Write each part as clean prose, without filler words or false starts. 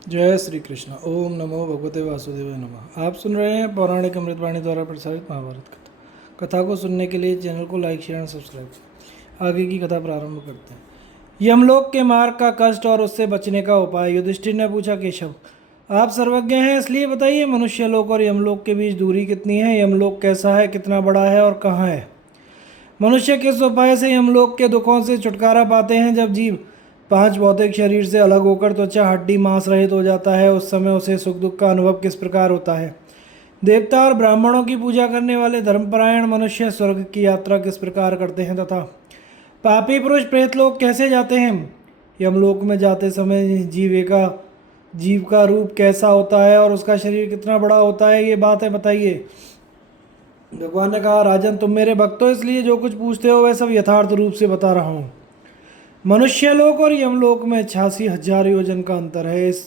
जय श्री कृष्ण। ओम नमो भगवते वासुदेवाय नमः। आप सुन रहे हैं पौराणिक अमृतवाणी द्वारा प्रसारित महाभारत कथा। कथा को सुनने के लिए चैनल को लाइक शेयर एंड सब्सक्राइब करें। आगे की कथा प्रारंभ करते हैं। यमलोक के मार्ग का कष्ट और उससे बचने का उपाय। युधिष्ठिर ने पूछा, केशव आप सर्वज्ञ हैं, इसलिए बताइए मनुष्य लोक और यमलोक के बीच दूरी कितनी है? यमलोक कैसा है, कितना बड़ा है और कहाँ है? मनुष्य किस उपाय से यमलोक के दुखों से छुटकारा पाते हैं? जब जीव पांच भौतिक शरीर से अलग होकर त्वचा हड्डी मांस रहित हो जाता है, उस समय उसे सुख दुख का अनुभव किस प्रकार होता है? देवता और ब्राह्मणों की पूजा करने वाले धर्मपरायण मनुष्य स्वर्ग की यात्रा किस प्रकार करते हैं तथा पापी पुरुष प्रेतलोक कैसे जाते हैं? यमलोक में जाते समय जीव का रूप कैसा होता है और उसका शरीर कितना बड़ा होता है, ये बातें बताइए। भगवान ने कहा, राजन तुम मेरे भक्त हो, इसलिए जो कुछ पूछते हो वह सब यथार्थ रूप से बता रहा हूँ। मनुष्य लोक और यमलोक में 86,000 योजन का अंतर है। इस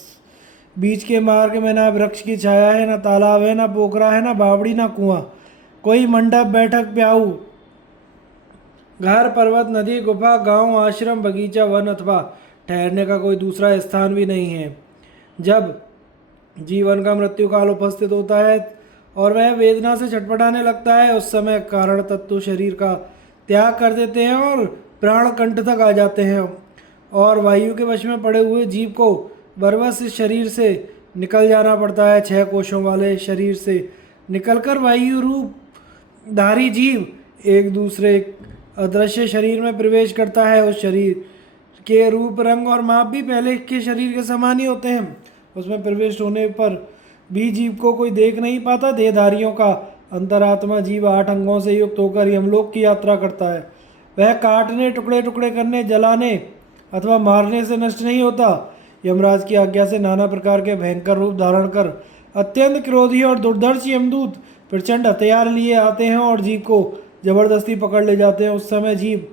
बीच के मार्ग में ना वृक्ष की छाया है, ना तालाब है, ना पोखरा है, ना बावड़ी, ना कुआं, कोई मंडप बैठक प्याऊ घर पर्वत नदी गुफा गांव आश्रम बगीचा वन अथवा ठहरने का कोई दूसरा स्थान भी नहीं है। जब जीवन का मृत्यु काल उपस्थित होता है और वह वेदना से छटपटाने लगता है, उस समय कारण तत्व शरीर का त्याग कर देते हैं और प्राण कंठ तक आ जाते हैं और वायु के वश में पड़े हुए जीव को बरबस इस शरीर से निकल जाना पड़ता है। 6 कोशों वाले शरीर से निकलकर वायु रूप धारी जीव एक दूसरे अदृश्य शरीर में प्रवेश करता है। उस शरीर के रूप रंग और माप भी पहले के शरीर के समान ही होते हैं। उसमें प्रवेश होने पर भी जीव को कोई देख नहीं पाता। देहधारियों का अंतरात्मा जीव 8 अंगों से युक्त होकर यमलोक की यात्रा करता है। वह काटने टुकड़े टुकड़े करने जलाने अथवा मारने से नष्ट नहीं होता। यमराज की आज्ञा से नाना प्रकार के भयंकर रूप धारण कर अत्यंत क्रोधी और दुर्धर्ष यमदूत प्रचंड हथियार लिए आते हैं और जीव को जबरदस्ती पकड़ ले जाते हैं। उस समय जीव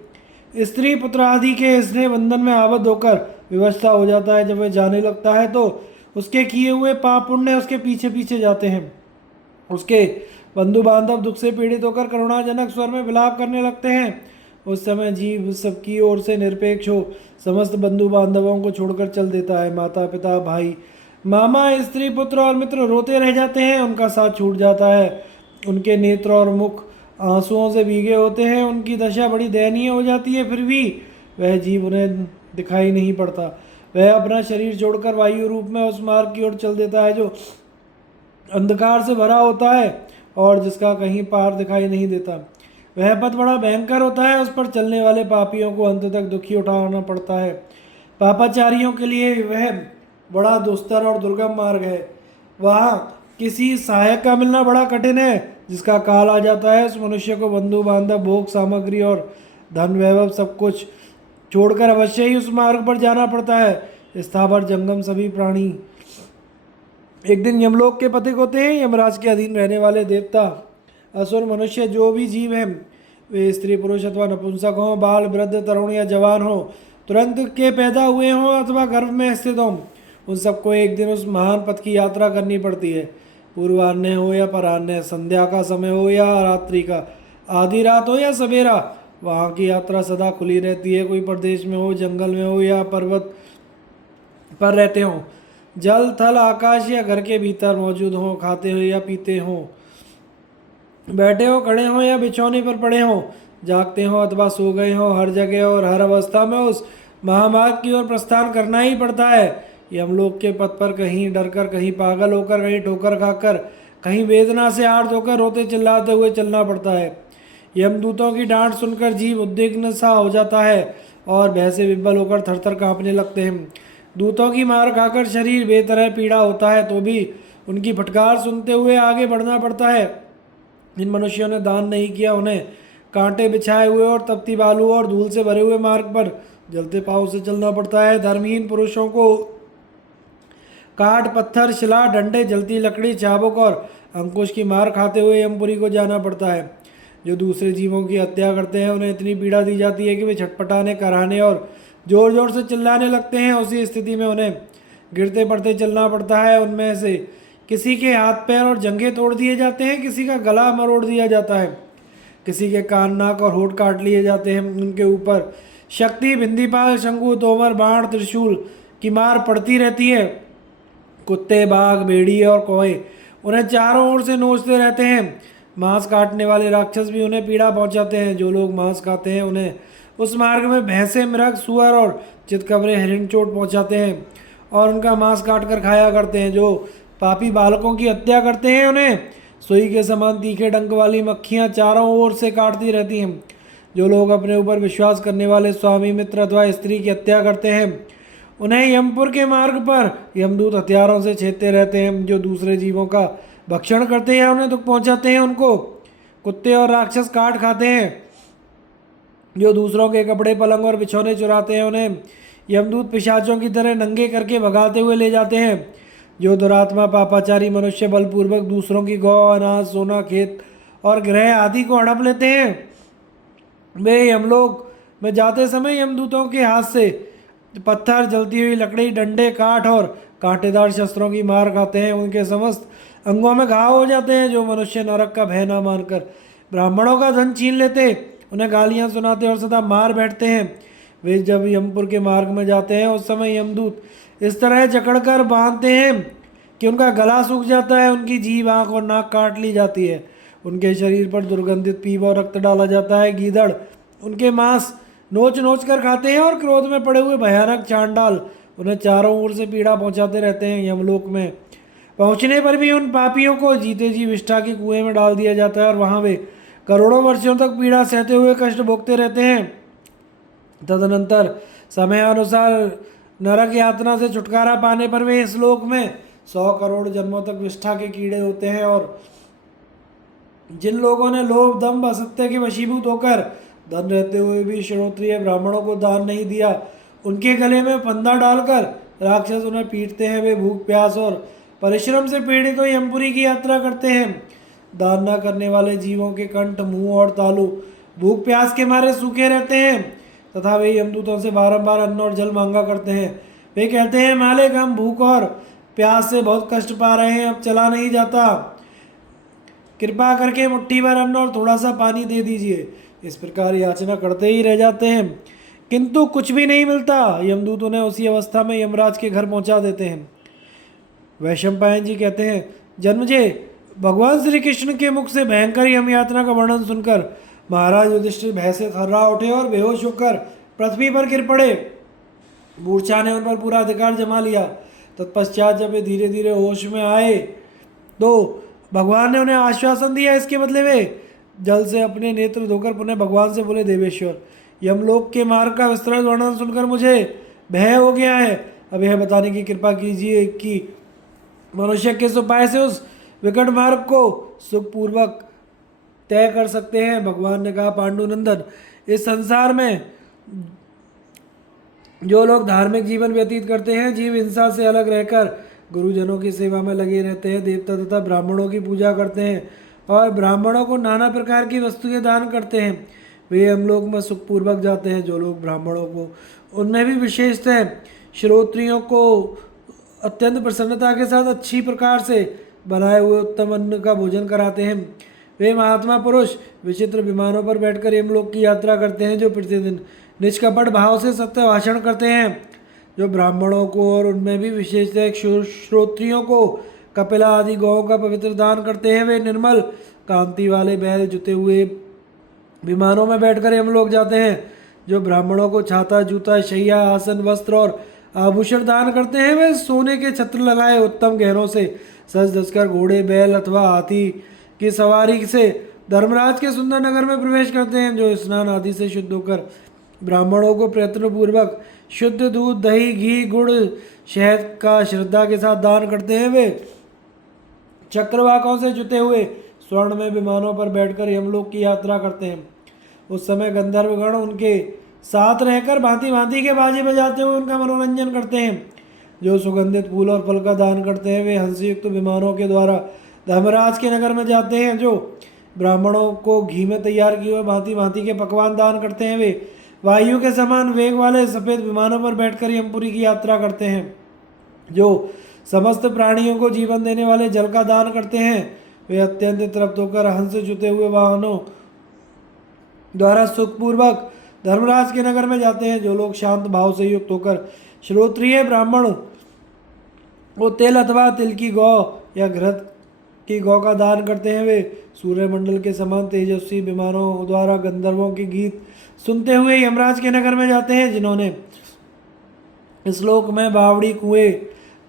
स्त्री पुत्र आदि के स्नेह बंधन में आबद्ध होकर विवशता हो जाता है। जब वह जाने लगता है तो उसके किए हुए पाप पुण्य उसके पीछे पीछे जाते हैं। उसके बंधु बांधव दुख से पीड़ित होकर करुणाजनक स्वर में विलाप करने लगते हैं। उस समय जीव सबकी ओर से निरपेक्ष हो समस्त बंधु बांधवों को छोड़कर चल देता है। माता पिता भाई मामा स्त्री पुत्र और मित्र रोते रह जाते हैं, उनका साथ छूट जाता है। उनके नेत्र और मुख आंसुओं से भीगे होते हैं, उनकी दशा बड़ी दयनीय हो जाती है, फिर भी वह जीव उन्हें दिखाई नहीं पड़ता। वह अपना शरीर छोड़कर वायु रूप में उस मार्ग की ओर चल देता है जो अंधकार से भरा होता है और जिसका कहीं पार दिखाई नहीं देता। वह पथ बड़ा भयंकर होता है, उस पर चलने वाले पापियों को अंत तक दुखी उठाना पड़ता है। पापाचारियों के लिए वह बड़ा दुस्तर और दुर्गम मार्ग है। वहाँ किसी सहायक का मिलना बड़ा कठिन है। जिसका काल आ जाता है उस मनुष्य को बंधु बांधव भोग सामग्री और धन वैभव सब कुछ छोड़कर अवश्य ही उस मार्ग पर जाना पड़ता है। स्थावर जंगम सभी प्राणी एक दिन यमलोक के पथिक होते हैं। यमराज के अधीन रहने वाले देवता असुर मनुष्य जो भी जीव हैं, वे स्त्री पुरुष अथवा नपुंसक हों, बाल वृद्ध तरुण या जवान हो, तुरंत के पैदा हुए हों अथवा गर्भ में स्थित हों, उन सबको एक दिन उस महान पथ की यात्रा करनी पड़ती है। पूर्वान्ह हो या परान्ह, संध्या का समय हो या रात्रि का, आधी रात हो या सवेरा, वहाँ की यात्रा सदा खुली रहती है। कोई प्रदेश में हो, जंगल में हो या पर्वत पर रहते हों, जल थल आकाश या घर के भीतर मौजूद हों, खाते हो या पीते हों, बैठे हो खड़े हों या बिछौने पर पड़े हों, जागते हों अथवा सो गए हों, हर जगह और हर अवस्था में उस महामार्ग की ओर प्रस्थान करना ही पड़ता है। यमलोक के पथ पर कहीं डरकर, कहीं पागल होकर, कहीं ठोकर खाकर, कहीं वेदना से आर्त होकर रोते चिल्लाते हुए चलना पड़ता है। यमदूतों की डांट सुनकर जीव उद्विग्न सा हो जाता है और भय से विह्वल होकर थरथर कांपने लगते हैं। दूतों की मार खाकर शरीर बेतरह पीड़ा होता है तो भी उनकी फटकार सुनते हुए आगे बढ़ना पड़ता है। जिन मनुष्यों ने दान नहीं किया उन्हें कांटे बिछाए हुए और तपती बालू और धूल से भरे हुए मार्ग पर जलते पांव से चलना पड़ता है। धर्महीन पुरुषों को काट पत्थर शिला डंडे जलती लकड़ी चाबुक और अंकुश की मार खाते हुए यमपुरी को जाना पड़ता है। जो दूसरे जीवों की हत्या करते हैं उन्हें इतनी पीड़ा दी जाती है कि वे छटपटाने कराने और जोर जोर से चिल्लाने लगते हैं। उसी स्थिति में उन्हें गिरते पड़ते चलना पड़ता है। उनमें से किसी के हाथ पैर और जंघे तोड़ दिए जाते हैं, किसी का गला मरोड़ दिया जाता है, किसी के कान नाक और होठ काट लिए जाते हैं। उनके ऊपर शक्ति बिंदीपाल शंकु तोमर बाण त्रिशूल की मार पड़ती रहती है। कुत्ते, बाघ, भेड़िए और कौए उन्हें चारों ओर से नोचते रहते हैं। मांस काटने वाले राक्षस भी उन्हें पीड़ा पहुंचाते हैं। जो लोग मांस खाते हैं उन्हें उस मार्ग में भैंसे, मृग, सुअर और चितकबरे, हरिण चोट पहुंचाते हैं और उनका मांस काट कर खाया करते हैं। जो पापी बालकों की हत्या करते हैं उन्हें सुई के समान तीखे डंक वाली मक्खियां चारों ओर से काटती रहती हैं। जो लोग अपने ऊपर विश्वास करने वाले स्वामी, मित्र अथवा स्त्री की हत्या करते हैं उन्हें यमपुर के मार्ग पर यमदूत हथियारों से छेदते रहते हैं। जो दूसरे जीवों का भक्षण करते हैं उन्हें दुख पहुंचाते हैं उनको कुत्ते और राक्षस काट खाते हैं। जो दूसरों के कपड़े, पलंग और बिछौने चुराते हैं उन्हें यमदूत पिशाचों की तरह नंगे करके भगाते हुए ले जाते हैं। जो दुरात्मा, पापाचारी मनुष्य बलपूर्वक दूसरों की गौ, अनाज, सोना, खेत और गृह आदि को हड़प लेते हैं वे यमलोक में जाते समय यमदूतों के हाथ से पत्थर, जलती हुई लकड़ी, डंडे, काठ और कांटेदार शस्त्रों की मार खाते हैं। उनके समस्त अंगों में घाव हो जाते हैं। जो मनुष्य नरक का भय न मानकर ब्राह्मणों का धन छीन लेते, उन्हें गालियां सुनाते और सदा मार बैठते हैं, वे जब यमपुर के मार्ग में जाते हैं उस समय यमदूत इस तरह जकड़कर बांधते हैं कि उनका गला सूख जाता है, उनकी जीभ, आंख और नाक काट ली जाती है, उनके शरीर पर दुर्गंधित पीप और रक्त डाला जाता है। गीदड़ उनके मांस नोच नोच कर खाते हैं और क्रोध में पड़े हुए भयानक चांडाल उन्हें चारों ओर से पीड़ा पहुंचाते रहते हैं। यमलोक में पहुंचने पर भी उन पापियों को जीते जी विष्ठा के कुएं में डाल दिया जाता है और वहां वे करोड़ों वर्षों तक पीड़ा सहते हुए कष्ट भोगते रहते हैं। तदनंतर समयानुसार नरक यातना से छुटकारा पाने पर वे इस लोक में 100 करोड़ जन्मों तक विष्ठा के कीड़े होते हैं। और जिन लोगों ने लोभ, दंभ, असत्य के वशीभूत होकर धन रहते हुए भी श्रोत्रिय ब्राह्मणों को दान नहीं दिया, उनके गले में फंदा डालकर राक्षस उन्हें पीटते हैं। वे भूख, प्यास और परिश्रम से पीड़ित हो यमपुरी की यात्रा करते हैं। दान न करने वाले जीवों के कंठ, मुंह और तालु भूख प्यास के मारे सूखे रहते हैं तथा वे यमदूतों से बारंबार अन्न और जल मांगा करते हैं। वे कहते हैं, मालिक, हम भूख और प्यास से बहुत कष्ट पा रहे हैं, अब चला नहीं जाता, कृपा करके मुट्ठी भर अन्न और थोड़ा सा पानी दे दीजिए। इस प्रकार याचना करते ही रह जाते हैं किंतु कुछ भी नहीं मिलता। यमदूत उन्हें उसी अवस्था में यमराज के घर पहुंचा देते हैं। वैशंपायन जी कहते हैं, जन्मजय, भगवान श्री कृष्ण के मुख से भयंकर यम यात्रा का वर्णन सुनकर महाराज युधिष्ठिर भय से थर्रा उठे और बेहोश होकर पृथ्वी पर गिर पड़े। मूर्छा ने उन पर पूरा अधिकार जमा लिया। तत्पश्चात जब वे धीरे धीरे होश में आए तो भगवान ने उन्हें आश्वासन दिया। इसके बदले वे जल से अपने नेत्र धोकर पुनः भगवान से बोले, देवेश्वर, यमलोक के मार्ग का विस्तृत वर्णन सुनकर मुझे भय हो गया है। अब यह बताने की कृपा कीजिए कि मनुष्य किस उपाय से उस विकट मार्ग को सुखपूर्वक तय कर सकते हैं। भगवान ने कहा, पांडुनंदन, इस संसार में जो लोग धार्मिक जीवन व्यतीत करते हैं, जीव हिंसा से अलग रहकर गुरुजनों की सेवा में लगे रहते हैं, देवता तथा ब्राह्मणों की पूजा करते हैं और ब्राह्मणों को नाना प्रकार की वस्तुएं दान करते हैं, वे हम लोग में सुखपूर्वक जाते हैं। जो लोग ब्राह्मणों को, उनमें भी विशेषतः श्रोत्रियों को अत्यंत प्रसन्नता के साथ अच्छी प्रकार से बनाए हुए उत्तम अन्न का भोजन कराते हैं, वे महात्मा पुरुष विचित्र विमानों पर बैठकर यमलोक की यात्रा करते हैं, जो प्रतिदिन निष्कपट भाव से सत्य भाषण करते हैं। जो ब्राह्मणों को और उनमें भी विशेषतः श्रोत्रियों को कपिला आदि गौों का पवित्र दान करते हैं, वे निर्मल कांति वाले बैल जुते हुए विमानों में बैठकर यमलोक जाते हैं। जो ब्राह्मणों को छाता, जूता, शैया, आसन, वस्त्र और आभूषण दान करते हैं, वे सोने के छत्र लगाए उत्तम गहनों से सज धजकर घोड़े, बैल अथवा हाथी की सवारी से धर्मराज के सुंदर नगर में प्रवेश करते हैं। जो स्नान आदि से शुद्ध होकर ब्राह्मणों को प्रयत्नपूर्वक शुद्ध दूध, दही, घी, गुड़, शहद का श्रद्धा के साथ दान करते हैं, वे चक्रवाकों से जुते हुए स्वर्ण में विमानों पर बैठकर यमलोक की यात्रा करते हैं। उस समय गंधर्वगण उनके साथ रहकर भांति भांति के बाजे बजाते हुए उनका मनोरंजन करते हैं। जो सुगंधित फूल और फल का दान करते हैं, वे हंसयुक्त विमानों के द्वारा धर्मराज के नगर में जाते हैं। जो ब्राह्मणों को घी में तैयार किए हुए भांति भांति के पकवान दान करते हैं, वे वायु के समान वेग वाले सफ़ेद विमानों पर बैठकर यमपुरी की यात्रा करते हैं। जो समस्त प्राणियों को जीवन देने वाले जल का दान करते हैं, वे अत्यंत तृप्त होकर हंस जुते हुए वाहनों द्वारा सुखपूर्वक धर्मराज के नगर में जाते हैं। जो लोग शांत भाव से युक्त होकर श्रोत्रिय ब्राह्मण वो तेल अथवा तिल की गौ या घृत की गौ का दान करते हैं। वे सूर्यमंडल के समान तेजस्वी विमानों द्वारा गंधर्वों के गीत सुनते हुए यमराज के नगर में जाते हैं। जिन्होंने इस लोक में बावड़ी, कुएं,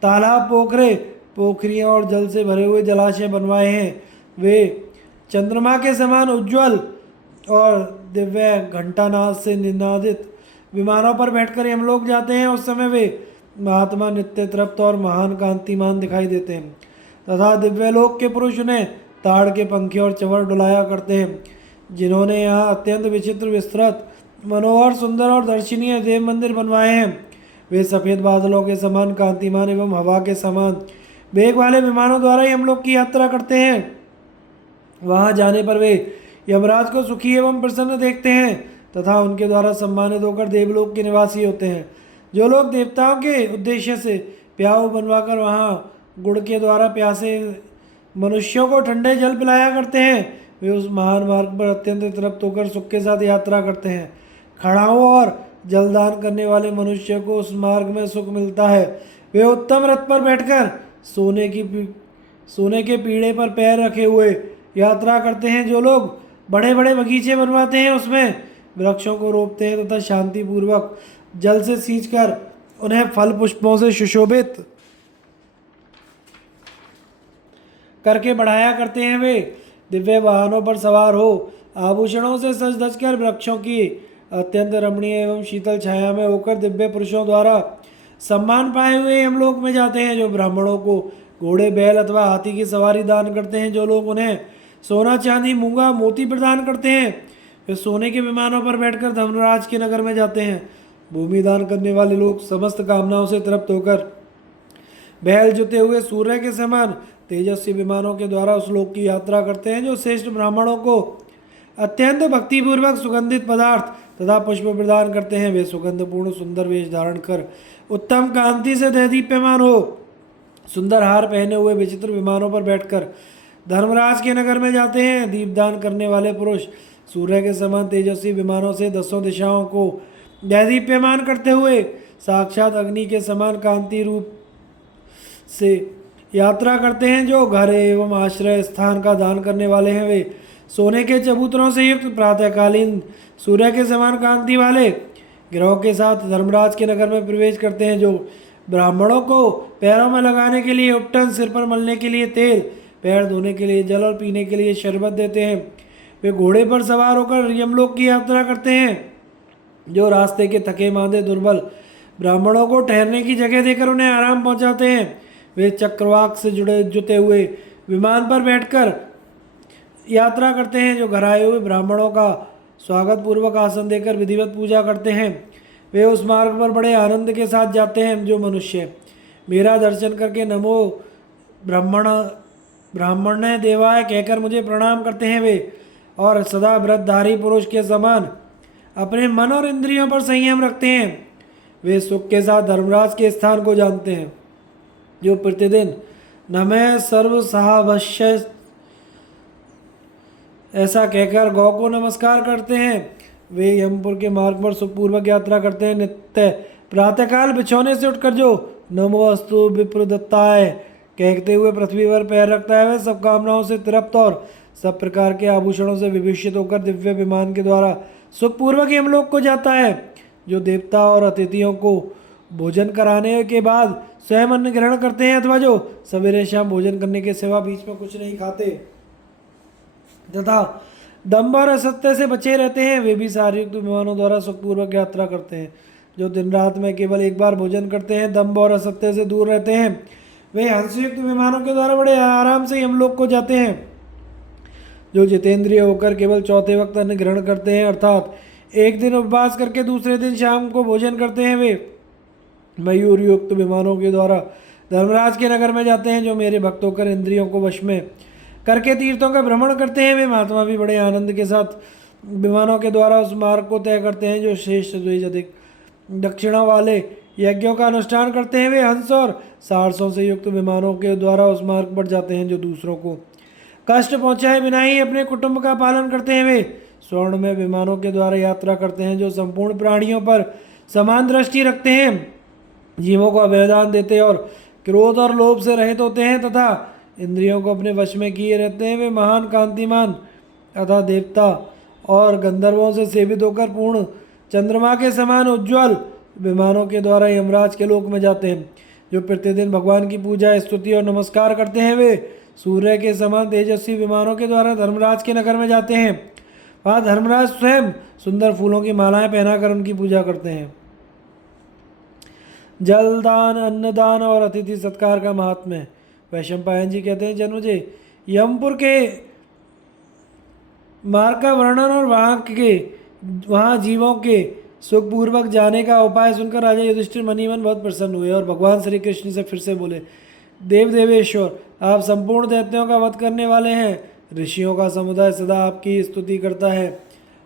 तालाब, पोखरे, पोखरियां और जल से भरे हुए जलाशय बनवाए हैं, वे चंद्रमा के समान उज्ज्वल और दिव्य घंटानाद से निनादित विमानों पर बैठकर यमलोक जाते हैं। उस समय वे महात्मा नित्य तृप्त और महान कांतिमान दिखाई देते हैं तथा दिव्यलोक के पुरुष उन्हें ताड़ के पंखे और चंवर डुलाया करते हैं। जिन्होंने यहाँ अत्यंत विचित्र, विस्तृत, मनोहर, सुंदर और दर्शनीय देव मंदिर बनवाए हैं, वे सफ़ेद बादलों के समान कांतिमान एवं हवा के समान वेग वाले विमानों द्वारा यमलोक की यात्रा करते हैं। वहां जाने पर वे यमराज को सुखी एवं प्रसन्न देखते हैं तथा उनके द्वारा सम्मानित होकर देवलोक के निवासी होते हैं। जो लोग देवताओं के उद्देश्य से प्याऊ बनवाकर वहां गुड़ के द्वारा प्यासे मनुष्यों को ठंडे जल पिलाया करते हैं, वे उस महान मार्ग पर अत्यंत तृप्त होकर सुख के साथ यात्रा करते हैं। खड़ाओं और जलदान करने वाले मनुष्य को उस मार्ग में सुख मिलता है। वे उत्तम रथ पर बैठकर सोने के पीढ़े पर पैर रखे हुए यात्रा करते हैं। जो लोग बड़े बड़े बगीचे बनवाते हैं, उसमें वृक्षों को रोपते हैं तथा शांतिपूर्वक जल से सींचकर उन्हें फल पुष्पों से सुशोभित करके बढ़ाया करते हैं, वे दिव्य वाहनों पर सवार हो आभूषणों से सज धज कर वृक्षों की अत्यंत रमणीय एवं शीतल छाया में होकर दिव्य पुरुषों द्वारा सम्मान पाए हुए यमलोक में जाते हैं। जो ब्राह्मणों को घोड़े, बैल अथवा हाथी की सवारी दान करते हैं, जो लोग उन्हें सोना, चांदी, मूंगा, मोती प्रदान करते हैं, वे सोने के विमानों पर बैठकर धर्मराज के नगर में जाते हैं। भूमि दान करने वाले लोग समस्त कामनाओं से तृप्त होकर बैल जुते हुए सूर्य के समान तेजस्वी विमानों के द्वारा उस लोक की यात्रा करते हैं। जो श्रेष्ठ ब्राह्मणों को अत्यंत भक्तिपूर्वक सुगंधित पदार्थ तथा पुष्प प्रदान करते हैं, वे सुगंधपूर्ण सुंदर वेश धारण कर उत्तम कांति से दैदीप्यमान हो सुंदर हार पहने हुए विचित्र विमानों पर बैठकर धर्मराज के नगर में जाते हैं। दीपदान करने वाले पुरुष सूर्य के समान तेजस्वी विमानों से दसों दिशाओं को दैदीप्यमान करते हुए साक्षात अग्नि के समान कांति रूप से यात्रा करते हैं। जो घर एवं आश्रय स्थान का दान करने वाले हैं, वे सोने के चबूतरों से युक्त प्रातःकालीन सूर्य के समान कांति वाले ग्रहों के साथ धर्मराज के नगर में प्रवेश करते हैं। जो ब्राह्मणों को पैरों में लगाने के लिए उपटन, सिर पर मलने के लिए तेल, पैर धोने के लिए जल और पीने के लिए शरबत देते हैं, वे घोड़े पर सवार होकर यमलोक की यात्रा करते हैं। जो रास्ते के थके मांदे दुर्बल ब्राह्मणों को ठहरने की जगह देकर उन्हें आराम पहुंचाते हैं, वे चक्रवाक से जुटे हुए विमान पर बैठकर यात्रा करते हैं। जो घर आए हुए ब्राह्मणों का स्वागत पूर्वक आसन देकर विधिवत पूजा करते हैं, वे उस मार्ग पर बड़े आनंद के साथ जाते हैं। जो मनुष्य मेरा दर्शन करके नमो ब्राह्मण देवाय कहकर मुझे प्रणाम करते हैं, वे और सदा व्रतधारी पुरुष के समान अपने मन और इंद्रियों पर संयम रखते हैं, वे सुख के साथ धर्मराज के स्थान को जानते हैं। जो प्रतिदिन नमः सर्वसावश्य ऐसा कहकर गौ को नमस्कार करते हैं, वे यमपुर के मार्ग पर सुखपूर्वक यात्रा करते हैं। नित्य प्रातःकाल बिछौने से उठकर जो नमोस्तु विप्रदत्ताय कहते हुए पृथ्वी पर पैर रखता है, वह सब कामनाओं से तृप्त और सब प्रकार के आभूषणों से विभूषित होकर दिव्य विमान के द्वारा सुखपूर्वक यमलोक को जाता है। जो देवता और अतिथियों को भोजन कराने के बाद स्वयं अन्न ग्रहण करते हैं अथवा जो सवेरे शाम भोजन करने के सिवा बीच में कुछ नहीं खाते तथा दंभ और असत्य से बचे रहते हैं, वे भी सारयुक्त विमानों द्वारा सुखपूर्वक यात्रा करते हैं। जो दिन रात में केवल एक बार भोजन करते हैं, दंभ और असत्य से दूर रहते हैं, वे हंसयुक्त विमानों के द्वारा बड़े आराम से यमलोक को जाते हैं। जो जितेंद्रिय होकर केवल चौथे वक्त अन्न ग्रहण करते हैं, अर्थात एक दिन उपवास करके दूसरे दिन शाम को भोजन करते हैं, वे मयूर युक्त विमानों के द्वारा धर्मराज के नगर में जाते हैं। जो मेरे भक्त होकर इंद्रियों को वश में करके तीर्थों का भ्रमण करते हैं, वे महात्मा भी बड़े आनंद के साथ विमानों के द्वारा उस मार्ग को तय करते हैं। जो श्रेष्ठ द्विज अधिक दक्षिणा वाले यज्ञों का अनुष्ठान करते हैं, वे हंस और सारसों से युक्त विमानों के द्वारा उस मार्ग पर जाते हैं। जो दूसरों को कष्ट पहुँचाए बिना ही अपने कुटुंब का पालन करते हैं, वे स्वर्ण में विमानों के द्वारा यात्रा करते हैं। जो संपूर्ण प्राणियों पर समान दृष्टि रखते हैं, जीवों को अभयदान देते और क्रोध और लोभ से रहित होते हैं तथा इंद्रियों को अपने वश में किए रहते हैं, वे महान कांतिमान तथा देवता और गंधर्वों से सेवित होकर पूर्ण चंद्रमा के समान उज्ज्वल विमानों के द्वारा यमराज के लोक में जाते हैं। जो प्रतिदिन भगवान की पूजा, स्तुति और नमस्कार करते हैं, वे सूर्य के समान तेजस्वी विमानों के द्वारा धर्मराज के नगर में जाते हैं। वहाँ धर्मराज स्वयं सुंदर फूलों की मालाएं पहनाकर उनकी पूजा करते हैं। जलदान, अन्नदान और अतिथि सत्कार का महात्म्य है। वैशंपायन जी कहते हैं, जन्मजय, यमपुर के मार्ग का वर्णन और वहाँ जीवों के सुखपूर्वक जाने का उपाय सुनकर राजा युधिष्ठिर मनी मन बहुत प्रसन्न हुए और भगवान श्री कृष्ण से फिर से बोले, देवेश्वर, आप संपूर्ण दैत्यों का वध करने वाले हैं। ऋषियों का समुदाय सदा आपकी स्तुति करता है।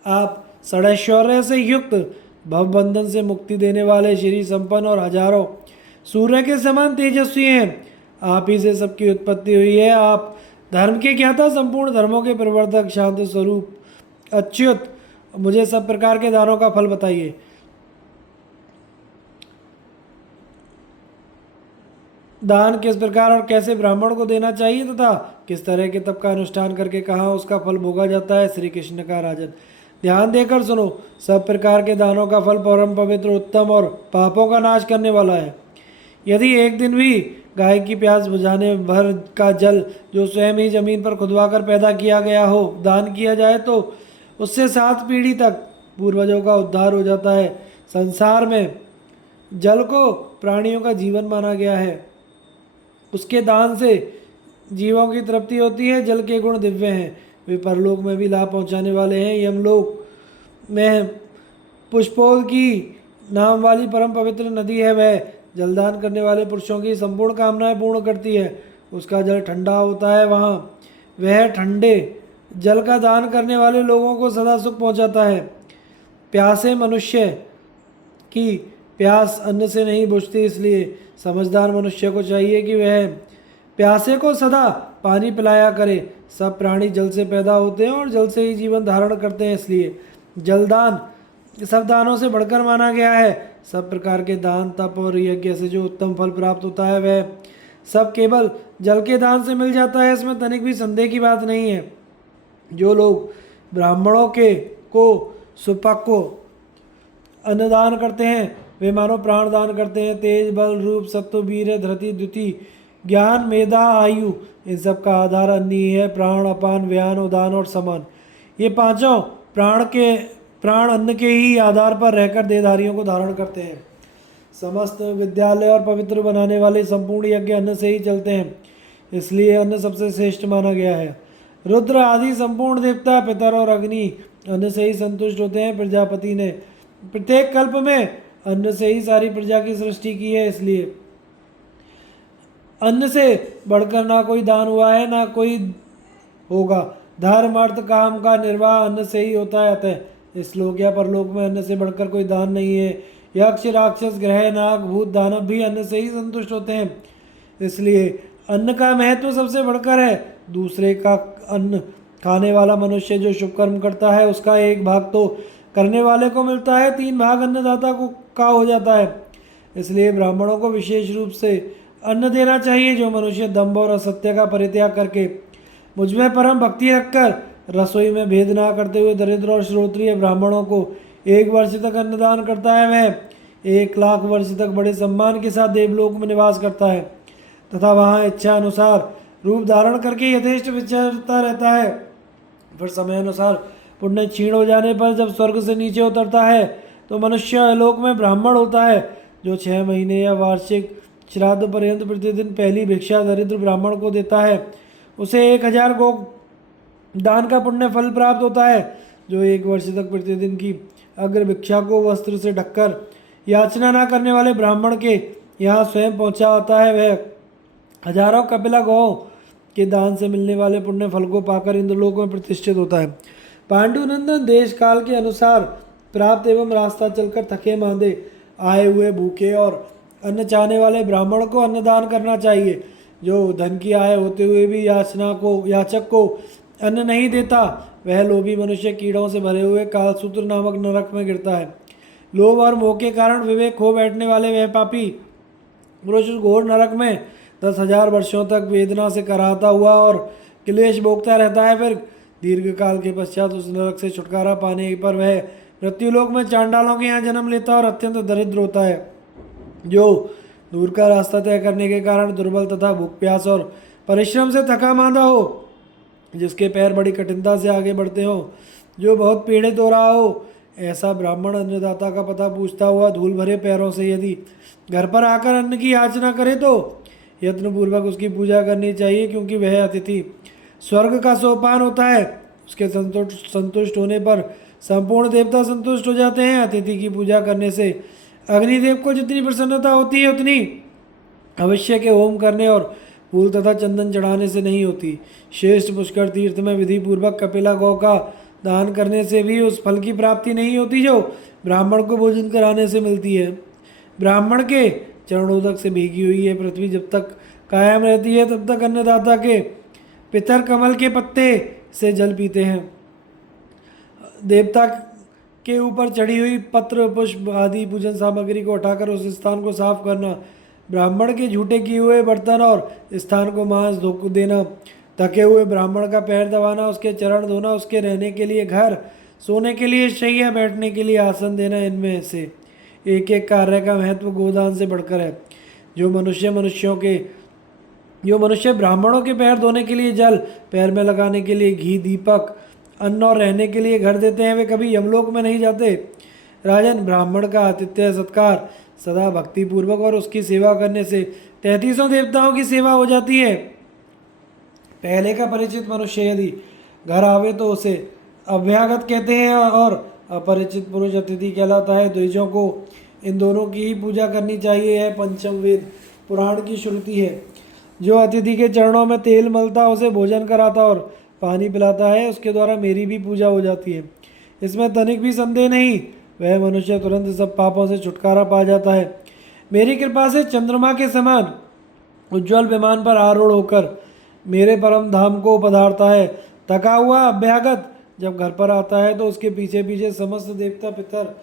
आप षडैश्वर्य से युक्त, भवबंधन से मुक्ति देने वाले, श्री संपन्न और हजारों सूर्य के समान तेजस्वी हैं। आप ही से सबकी उत्पत्ति हुई है। आप धर्म के ज्ञाता, संपूर्ण धर्मों के प्रवर्तक, शांत स्वरूप, अच्युत, मुझे सब प्रकार के दानों का फल बताइए। दान किस प्रकार और कैसे ब्राह्मण को देना चाहिए तथा किस तरह के तप का अनुष्ठान करके कहाँ उसका फल भोगा जाता है। श्री कृष्ण का, राजन, ध्यान देकर सुनो। सब प्रकार के दानों का फल परम पवित्र, उत्तम और पापों का नाश करने वाला है। यदि एक दिन भी गाय की प्यास बुझाने भर का जल, जो स्वयं ही जमीन पर खुदवाकर पैदा किया गया हो, दान किया जाए तो उससे 7 पीढ़ी तक पूर्वजों का उद्धार हो जाता है। संसार में जल को प्राणियों का जीवन माना गया है। उसके दान से जीवों की तृप्ति होती है। जल के गुण दिव्य हैं, वे परलोक में भी लाभ पहुंचाने वाले हैं। यमलोक में पुष्पोल की नाम वाली परम पवित्र नदी है, वह जलदान करने वाले पुरुषों की संपूर्ण कामनाएं पूर्ण करती है। उसका जल ठंडा होता है। वहाँ वह ठंडे जल का दान करने वाले लोगों को सदा सुख पहुंचाता है। प्यासे मनुष्य की प्यास अन्न से नहीं बुझती, इसलिए समझदार मनुष्य को चाहिए कि वह प्यासे को सदा पानी पिलाया करे। सब प्राणी जल से पैदा होते हैं और जल से ही जीवन धारण करते हैं, इसलिए जलदान सब दानों से बढ़कर माना गया है। सब प्रकार के दान, तप और यज्ञ से जो उत्तम फल प्राप्त होता है, वह सब केवल जल के दान से मिल जाता है। इसमें तनिक भी संदेह की बात नहीं है। जो लोग ब्राह्मणों को सुपक को अन्नदान करते हैं, वे मानो प्राण दान करते हैं। तेज, बल, रूप, सत्व, वीर्य, धृति, द्युति, ज्ञान, मेधा, आयु, इन सब का आधार अन्न ही है। प्राण, अपान, व्यान, उदान और समान, ये पांचों प्राण अन्न के ही आधार पर रहकर देहधारियों को धारण करते हैं। समस्त विद्यालय और पवित्र बनाने वाले संपूर्ण यज्ञ अन्न से ही चलते हैं, इसलिए अन्न सबसे श्रेष्ठ माना गया है। रुद्र आदि संपूर्ण देवता, पितर और अग्नि अन्न से ही संतुष्ट होते हैं। प्रजापति ने प्रत्येक कल्प में अन्न से ही सारी प्रजा की सृष्टि की है, इसलिए अन्न से बढ़कर ना कोई दान हुआ है ना कोई होगा। धर्म, अर्थ, काम का निर्वाह अन्न से ही होता है। अतः इस लोक या परलोक में अन्न से बढ़कर कोई दान नहीं है। यक्ष, राक्षस, ग्रह, नाग, भूत, दानव भी अन्न से ही संतुष्ट होते हैं, इसलिए अन्न का महत्व सबसे बढ़कर है। दूसरे का अन्न खाने वाला मनुष्य जो शुभ कर्म करता है, उसका 1 भाग तो करने वाले को मिलता है, 3 भाग अन्नदाता का हो जाता है। इसलिए ब्राह्मणों को विशेष रूप से अन्न देना चाहिए। जो मनुष्य दंभ और असत्य का परित्याग करके मुझ में परम भक्ति रखकर रसोई में भेद ना करते हुए दरिद्र और श्रोत्रिय ब्राह्मणों को 1 वर्ष तक अन्नदान करता है, वह 1 लाख वर्ष तक बड़े सम्मान के साथ देवलोक में निवास करता है तथा वहाँ इच्छा अनुसार रूप धारण करके यथेष्ट विचरता रहता है। फिर समय अनुसार पुण्य क्षीण हो जाने पर जब स्वर्ग से नीचे उतरता है तो मनुष्य लोक में ब्राह्मण होता है। जो 6 महीने या वार्षिक श्राद्ध पर्यंत प्रतिदिन पहली भिक्षा दरिद्र ब्राह्मण को देता है, उसे 1000 गो दान का पुण्य फल प्राप्त होता है। जो 1 वर्ष तक प्रतिदिन की अग्र भिक्षा को वस्त्र से ढककर याचना न करने वाले ब्राह्मण के यहाँ स्वयं पहुँचा आता है, वह हजारों कपिला गौ के दान से मिलने वाले पुण्य फल को पाकर इंद्रलोक में प्रतिष्ठित होता है। पांडुनंदन, देश काल के अनुसार प्राप्त एवं रास्ता चलकर थके मांदे आए हुए भूखे और अन्न चाहने वाले ब्राह्मण को अन्नदान करना चाहिए। जो धन की आय होते हुए भी याचक को अन्न नहीं देता, वह लोभी मनुष्य कीड़ों से भरे हुए कालसूत्र नामक नरक में गिरता है। लोभ और मोह के कारण विवेक खो बैठने वाले वह पापी पुरुष उस घोर नरक में 10,000 वर्षों तक वेदना से कराहता हुआ और क्लेश भोगता रहता है। फिर दीर्घ काल के पश्चात उस नरक से छुटकारा पाने पर वह मृत्युलोक में चांडालों के यहाँ जन्म लेता है और अत्यंत दरिद्र होता है, जो दूर का रास्ता तय करने के कारण दुर्बल तथा भूख प्यास और परिश्रम से थका मांदा हो, जिसके पैर बड़ी कठिनता से आगे बढ़ते हो, जो बहुत पीड़ित हो रहा हो। ऐसा ब्राह्मण अन्नदाता का पता पूछता हुआ धूल भरे पैरों से यदि घर पर आकर अन्न की याचना करे तो यत्नपूर्वक उसकी पूजा करनी चाहिए, क्योंकि वह अतिथि स्वर्ग का सोपान होता है। उसके संतुष्ट होने पर संपूर्ण देवता संतुष्ट हो जाते हैं। अतिथि की पूजा करने से अग्निदेव को जितनी प्रसन्नता होती है उतनी अवश्य के होम करने और फूल तथा चंदन चढ़ाने से नहीं होती। श्रेष्ठ पुष्कर तीर्थ में विधि पूर्वक कपिला गौ का दान करने से भी उस फल की प्राप्ति नहीं होती जो ब्राह्मण को भोजन कराने से मिलती है। ब्राह्मण के चरणोदक से भीगी हुई ये पृथ्वी जब तक कायम रहती है तब तक अन्नदाता के पितर कमल के पत्ते से जल पीते हैं। देवता के ऊपर चढ़ी हुई पत्र पुष्प आदि पूजन सामग्री को उठाकर उस स्थान को साफ करना, ब्राह्मण के झूठे किए हुए बर्तन और स्थान को मांस धो देना, थके हुए ब्राह्मण का पैर दबाना, उसके चरण धोना, उसके रहने के लिए घर, सोने के लिए शैया, बैठने के लिए आसन देना, इनमें से एक एक कार्य का महत्व गोदान से बढ़कर है। जो मनुष्य ब्राह्मणों के पैर धोने के लिए जल, पैर में लगाने के लिए घी, दीपक, अन्न और रहने के लिए घर देते हैं, वे कभी यमलोक में नहीं जाते। राजन, ब्राह्मण का आतिथ्य सत्कार सदा भक्ति पूर्वक और उसकी सेवा करने से 33 देवताओं की सेवा हो जाती है। पहले का परिचित मनुष्य यदि घर आवे तो उसे अभ्यागत कहते हैं और अपरिचित पुरुष अतिथि कहलाता है। द्विजों को इन दोनों की ही पूजा करनी चाहिए। यह पंचम वेद पुराण की श्रुति है। जो अतिथि के चरणों में तेल मलता, उसे भोजन कराता और पानी पिलाता है, उसके द्वारा मेरी भी पूजा हो जाती है। इसमें तनिक भी संदेह नहीं, वह मनुष्य तुरंत सब पापों से छुटकारा पा जाता है। मेरी कृपा से चंद्रमा के समान उज्ज्वल विमान पर आरूढ़ होकर मेरे परम धाम को पधारता है। थका हुआ अभ्यागत जब घर पर आता है तो उसके पीछे पीछे समस्त देवता, पितर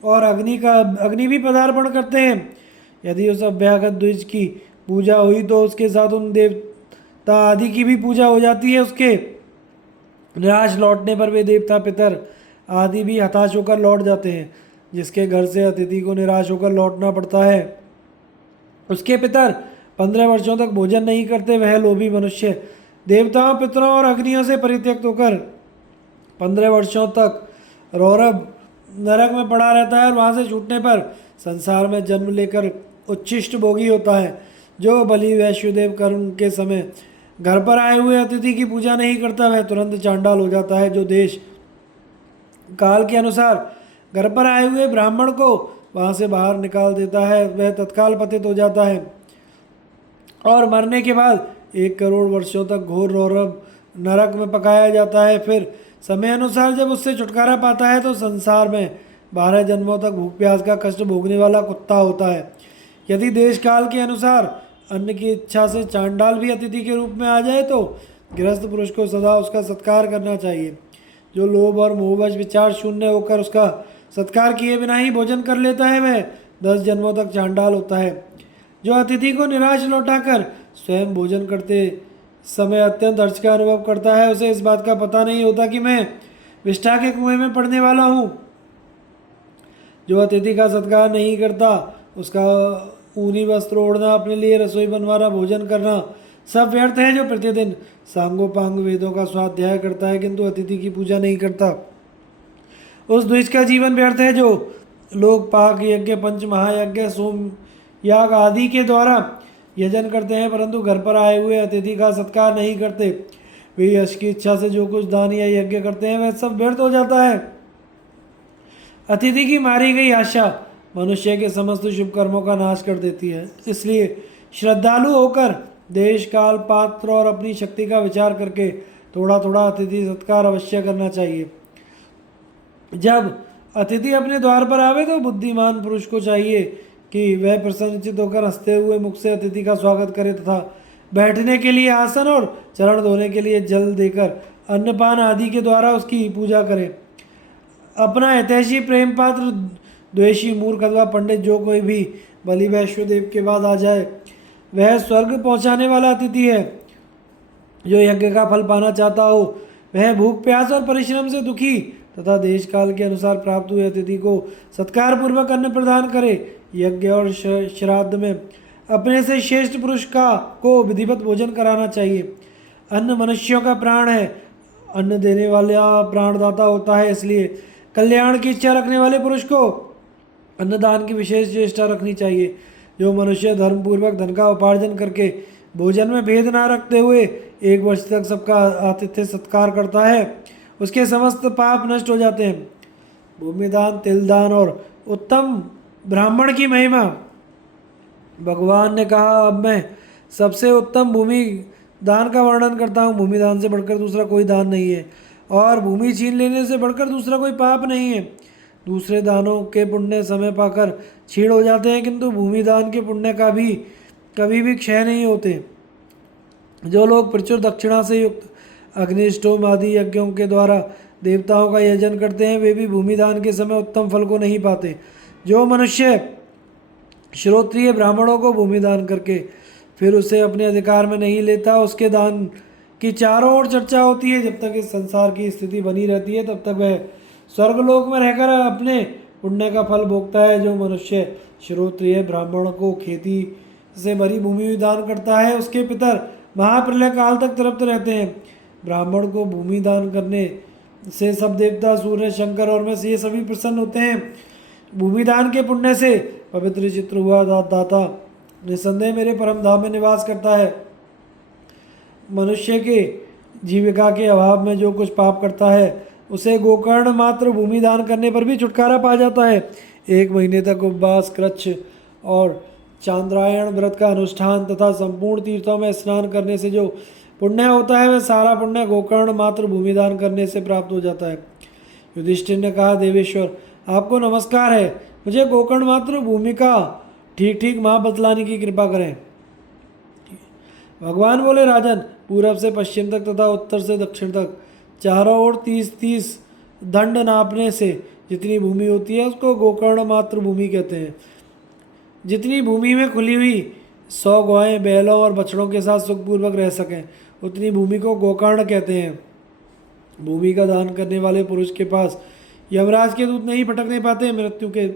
और अग्नि भी पदार्पण करते हैं। यदि उस अभ्यागत द्विज की पूजा हुई तो उसके साथ उन देवता आदि की भी पूजा हो जाती है। उसके निराश लौटने पर वे देवता, पितर आदि भी हताश होकर लौट जाते हैं। जिसके घर से अतिथि को निराश होकर लौटना पड़ता है, उसके पितर 15 वर्षों तक भोजन नहीं करते। वह लोभी मनुष्य देवताओं, पितरों और अग्नियों से परित्यक्त होकर 15 वर्षों तक रौरव नरक में पड़ा रहता है और वहाँ से छूटने पर संसार में जन्म लेकर उच्छिष्ट भोगी होता है। जो बलि वैश्वदेव कर्म के समय घर पर आए हुए अतिथि की पूजा नहीं करता, वह तुरंत चांडाल हो जाता है। जो देश काल के अनुसार घर पर आए हुए ब्राह्मण को वहाँ से बाहर निकाल देता है, वह तत्काल पतित हो जाता है और मरने के बाद 1 करोड़ वर्षों तक घोर रौरव नरक में पकाया जाता है। फिर समय अनुसार जब उससे छुटकारा पाता है तो संसार में 12 जन्मों तक भूख प्यास का कष्ट भोगने वाला कुत्ता होता है। यदि देश काल के अनुसार अन्न की इच्छा से चांडाल भी अतिथि के रूप में आ जाए तो गृहस्थ पुरुष को सदा उसका सत्कार करना चाहिए। जो लोभ और मोहवश विचार शून्य होकर उसका सत्कार किए बिना ही भोजन कर लेता है, वह 10 जन्मों तक चांडाल होता है। जो अतिथि को निराश लौटाकर स्वयं भोजन करते समय अत्यंत हर्ष का अनुभव करता है, उसे इस बात का पता नहीं होता कि मैं विष्ठा के कुएं में पड़ने वाला हूँ। जो अतिथि का सत्कार नहीं करता, उसका ऊनी वस्त्र ओढ़ना, अपने लिए रसोई बनवाना, भोजन करना सब व्यर्थ है। जो प्रतिदिन सांगोपांग वेदों का स्वाध्याय करता है किंतु अतिथि की पूजा नहीं करता, उस द्विज का जीवन व्यर्थ है। जो लोग पाक यज्ञ, पंच महायज्ञ, सोम याग आदि के द्वारा यजन करते हैं परंतु घर पर आए हुए अतिथि का सत्कार नहीं करते, वे यश की इच्छा से जो कुछ दान या यज्ञ करते हैं वह सब व्यर्थ हो जाता है। अतिथि की मारी गई आशा मनुष्य के समस्त शुभ कर्मों का नाश कर देती है। इसलिए श्रद्धालु होकर देश, काल, पात्र और अपनी शक्ति का विचार करके थोड़ा थोड़ा अतिथि सत्कार अवश्य करना चाहिए। जब अतिथि अपने द्वार पर आवे तो बुद्धिमान पुरुष को चाहिए कि वह प्रसन्नचित होकर हंसते हुए मुख से अतिथि का स्वागत करे तथा बैठने के लिए आसन और चरण धोने के लिए जल देकर अन्नपान आदि के द्वारा उसकी पूजा करे। अपना हितैषी, प्रेम पात्र, द्वेषी, मूर्ख अथवा पंडित जो कोई भी बलि वैश्वदेव के बाद आ जाए। वह स्वर्ग पहुंचाने वाला अतिथि है। जो यज्ञ का फल पाना चाहता हो वह भूख प्यास और परिश्रम से दुखी तथा देश काल के अनुसार प्राप्त हुए अतिथि को सत्कार पूर्वक अन्न प्रदान करे। यज्ञ और श्राद्ध में अपने से श्रेष्ठ पुरुष को विधिवत भोजन कराना चाहिए। अन्न मनुष्यों का प्राण है। अन्न देने वाला प्राणदाता होता है, इसलिए कल्याण की इच्छा रखने वाले पुरुष को अन्नदान की विशेष चेष्टा रखनी चाहिए। जो मनुष्य धर्मपूर्वक धन का उपार्जन करके भोजन में भेद ना रखते हुए 1 वर्ष तक सबका आतिथ्य सत्कार करता है उसके समस्त पाप नष्ट हो जाते हैं। भूमिदान, तिलदान और उत्तम ब्राह्मण की महिमा। भगवान ने कहा, अब मैं सबसे उत्तम भूमि दान का वर्णन करता हूँ। भूमि दान से बढ़कर दूसरा कोई दान नहीं है और भूमि छीन लेने से बढ़कर दूसरा कोई पाप नहीं है। दूसरे दानों के पुण्य समय पाकर क्षीण हो जाते हैं, किंतु भूमि दान के पुण्य का भी कभी भी क्षय नहीं होते। जो लोग प्रचुर दक्षिणा से युक्त अग्निष्टोम आदि यज्ञों के द्वारा देवताओं का यजन करते हैं वे भी भूमि दान के समय उत्तम फल को नहीं पाते। जो मनुष्य श्रोत्रिय ब्राह्मणों को भूमि दान करके फिर उसे अपने अधिकार में नहीं लेता उसके दान की चारों ओर चर्चा होती है। जब तक इस संसार की स्थिति बनी रहती है तब तक वह स्वर्गलोक में रहकर अपने पुण्य का फल भोगता है। जो मनुष्य श्रोत्रिय ब्राह्मण को खेती से भरी भूमि दान करता है उसके पितर महाप्रलय काल तक तृप्त रहते हैं। ब्राह्मण को भूमि दान करने से सब देवता, सूर्य, शंकर और मैं ये सभी प्रसन्न होते हैं। भूमि दान के पुण्य से पवित्र चित्र हुआ दाता निसंदेह मेरे परम धाम में निवास करता है। मनुष्य के जीविका के अभाव में जो कुछ पाप करता है उसे गोकर्ण मात्र भूमि दान करने पर भी छुटकारा पा जाता है। 1 महीने तक उपवास, कृच्छ और चांद्रायण व्रत का अनुष्ठान तथा संपूर्ण तीर्थों में स्नान करने से जो पुण्य होता है वह सारा पुण्य गोकर्ण मात्र भूमि दान करने से प्राप्त हो जाता है। युधिष्ठिर ने कहा, देवेश्वर आपको नमस्कार है, मुझे गोकर्ण मात्र भूमि का ठीक ठीक माप बतलाने की कृपा करें। भगवान बोले, राजन पूरब से पश्चिम तक तथा उत्तर से दक्षिण तक चारों ओर 30-30 दंड नापने से जितनी भूमि होती है उसको गोकर्ण मात्र भूमि कहते हैं। जितनी भूमि में खुली हुई 100 गौएं बैलों और बछड़ों के साथ सुखपूर्वक रह सकें उतनी भूमि को गोकर्ण कहते हैं। भूमि का दान करने वाले पुरुष के पास यमराज के दूत नहीं फटकने पाते। मृत्यु के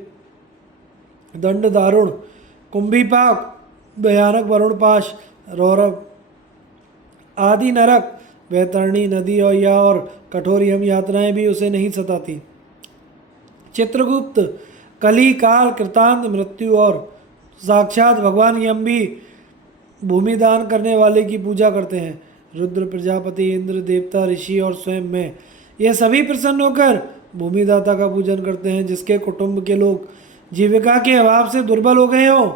दंड, दारुण, कुंभीपाक, भयानक वरुण पाश, रौरव आदि नरक, वैतरणी नदी और कठोर यम यातनाएं भी उसे नहीं सताती। चित्रगुप्त, कली, काल, कृतांत, मृत्यु और साक्षात भगवान यम भी भूमि दान करने वाले की पूजा करते हैं। रुद्र, प्रजापति, इंद्र, देवता, ऋषि और स्वयं मैं ये सभी प्रसन्न होकर भूमिदाता का पूजन करते हैं। जिसके कुटुंब के लोग जीविका के अभाव से दुर्बल हो गए हों,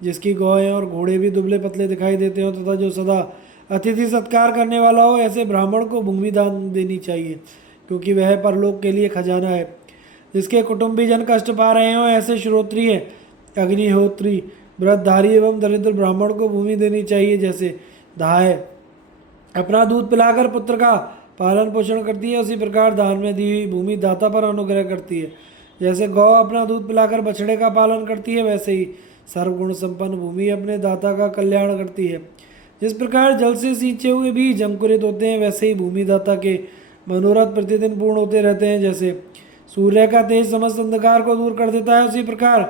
जिसकी गौएं और घोड़े भी दुबले पतले दिखाई देते हों तथा जो सदा अतिथि सत्कार करने वाला हो, ऐसे ब्राह्मण को भूमि दान देनी चाहिए क्योंकि वह परलोक के लिए खजाना है। जिसके कुटुंबी जन कष्ट पा रहे हों, ऐसे श्रोत्रिय, अग्निहोत्री, व्रतधारी एवं दरिद्र ब्राह्मण को भूमि देनी चाहिए। जैसे दाय अपना दूध पिलाकर पुत्र का पालन पोषण करती है उसी प्रकार दान में दी हुई भूमि दाता पर अनुग्रह करती है। जैसे गौ अपना दूध पिलाकर बछड़े का पालन करती है वैसे ही सर्वगुण संपन्न भूमि अपने दाता का कल्याण करती है। जिस प्रकार जल से सींचे हुए बीज अंकुरित होते हैं वैसे ही भूमिदाता के मनोरथ प्रतिदिन पूर्ण होते रहते हैं। जैसे सूर्य का तेज समस्त अंधकार को दूर कर देता है उसी प्रकार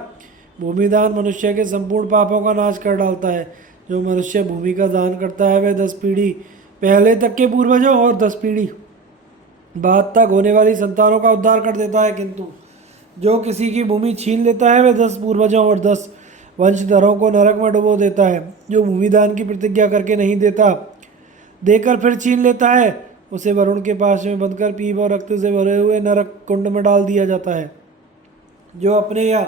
भूमिदान मनुष्य के संपूर्ण पापों का नाश कर डालता है। जो मनुष्य भूमि का दान करता है वह 10 पीढ़ी पहले तक के पूर्वजों और 10 पीढ़ी बाद तक होने वाली संतानों का उद्धार कर देता है, किंतु जो किसी की भूमि छीन लेता है वह 10 पूर्वजों और 10 वंशधरों को नरक में डुबो देता है। जो भूमिदान की प्रतिज्ञा करके नहीं देता, देकर फिर छीन लेता है, उसे वरुण के पास में बंधकर पीप और रक्त से भरे हुए नरक कुंड में डाल दिया जाता है। जो अपने या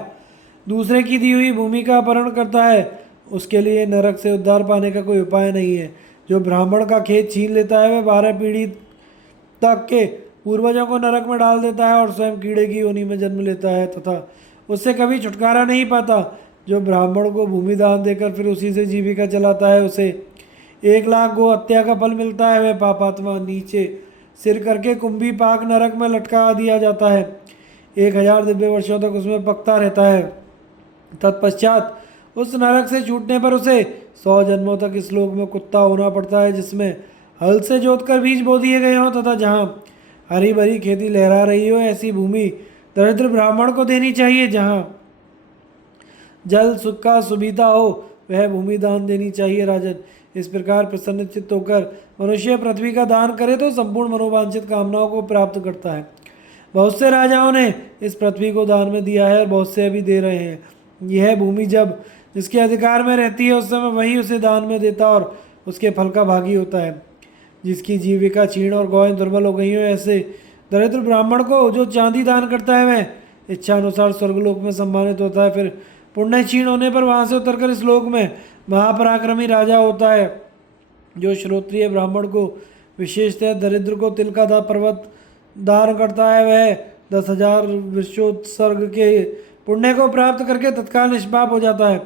दूसरे की दी हुई भूमि का अपहरण करता है उसके लिए नरक से उद्धार पाने का कोई उपाय नहीं है। जो ब्राह्मण का खेत छीन लेता है वह 12 पीढ़ी तक के पूर्वजों को नरक में डाल देता है और स्वयं कीड़े की योनि में जन्म लेता है तथा उससे कभी छुटकारा नहीं पाता। जो ब्राह्मण को भूमि दान देकर फिर उसी से जीविका चलाता है उसे 1 लाख गो हत्या का फल मिलता है। वह पापात्मा नीचे सिर करके कुंभी पाक नरक में लटका दिया जाता है। 1000 दिव्य वर्षों तक उसमें पकता रहता है। तत्पश्चात उस नरक से छूटने पर उसे 100 जन्मों तक इस लोक में कुत्ता होना पड़ता है, जिसमें हल से जोतकर बीज बो दिए गए हों तथा जहाँ हरी भरी खेती लहरा रही हो ऐसी भूमि दरिद्र ब्राह्मण को देनी चाहिए। जहाँ जल सुख का सुविधा हो वह भूमि दान देनी चाहिए। राजन, इस प्रकार प्रसन्न चित्त होकर मनुष्य पृथ्वी का दान करे तो संपूर्ण मनोवांछित कामनाओं को प्राप्त करता है। बहुत से राजाओं ने इस पृथ्वी को दान में दिया है और बहुत से अभी दे रहे हैं। यह भूमि जब जिसके अधिकार में रहती है उस समय वही उसे दान में देता और उसके फल का भागी होता है। जिसकी जीविका क्षीण और गौएं दुर्बल हो गई हो ऐसे दरिद्र ब्राह्मण को जो चांदी दान करता है वह इच्छा अनुसार स्वर्गलोक में सम्मानित होता है। फिर पुण्य क्षीण होने पर वहां से उतरकर इस लोक में महापराक्रमी राजा होता है। जो श्रोत्रिय ब्राह्मण को विशेषतः दरिद्र को तिल का पर्वत दान करता है वह 10,000 विश्वोत्सर्ग के पुण्य को प्राप्त करके तत्काल निष्पाप हो जाता है।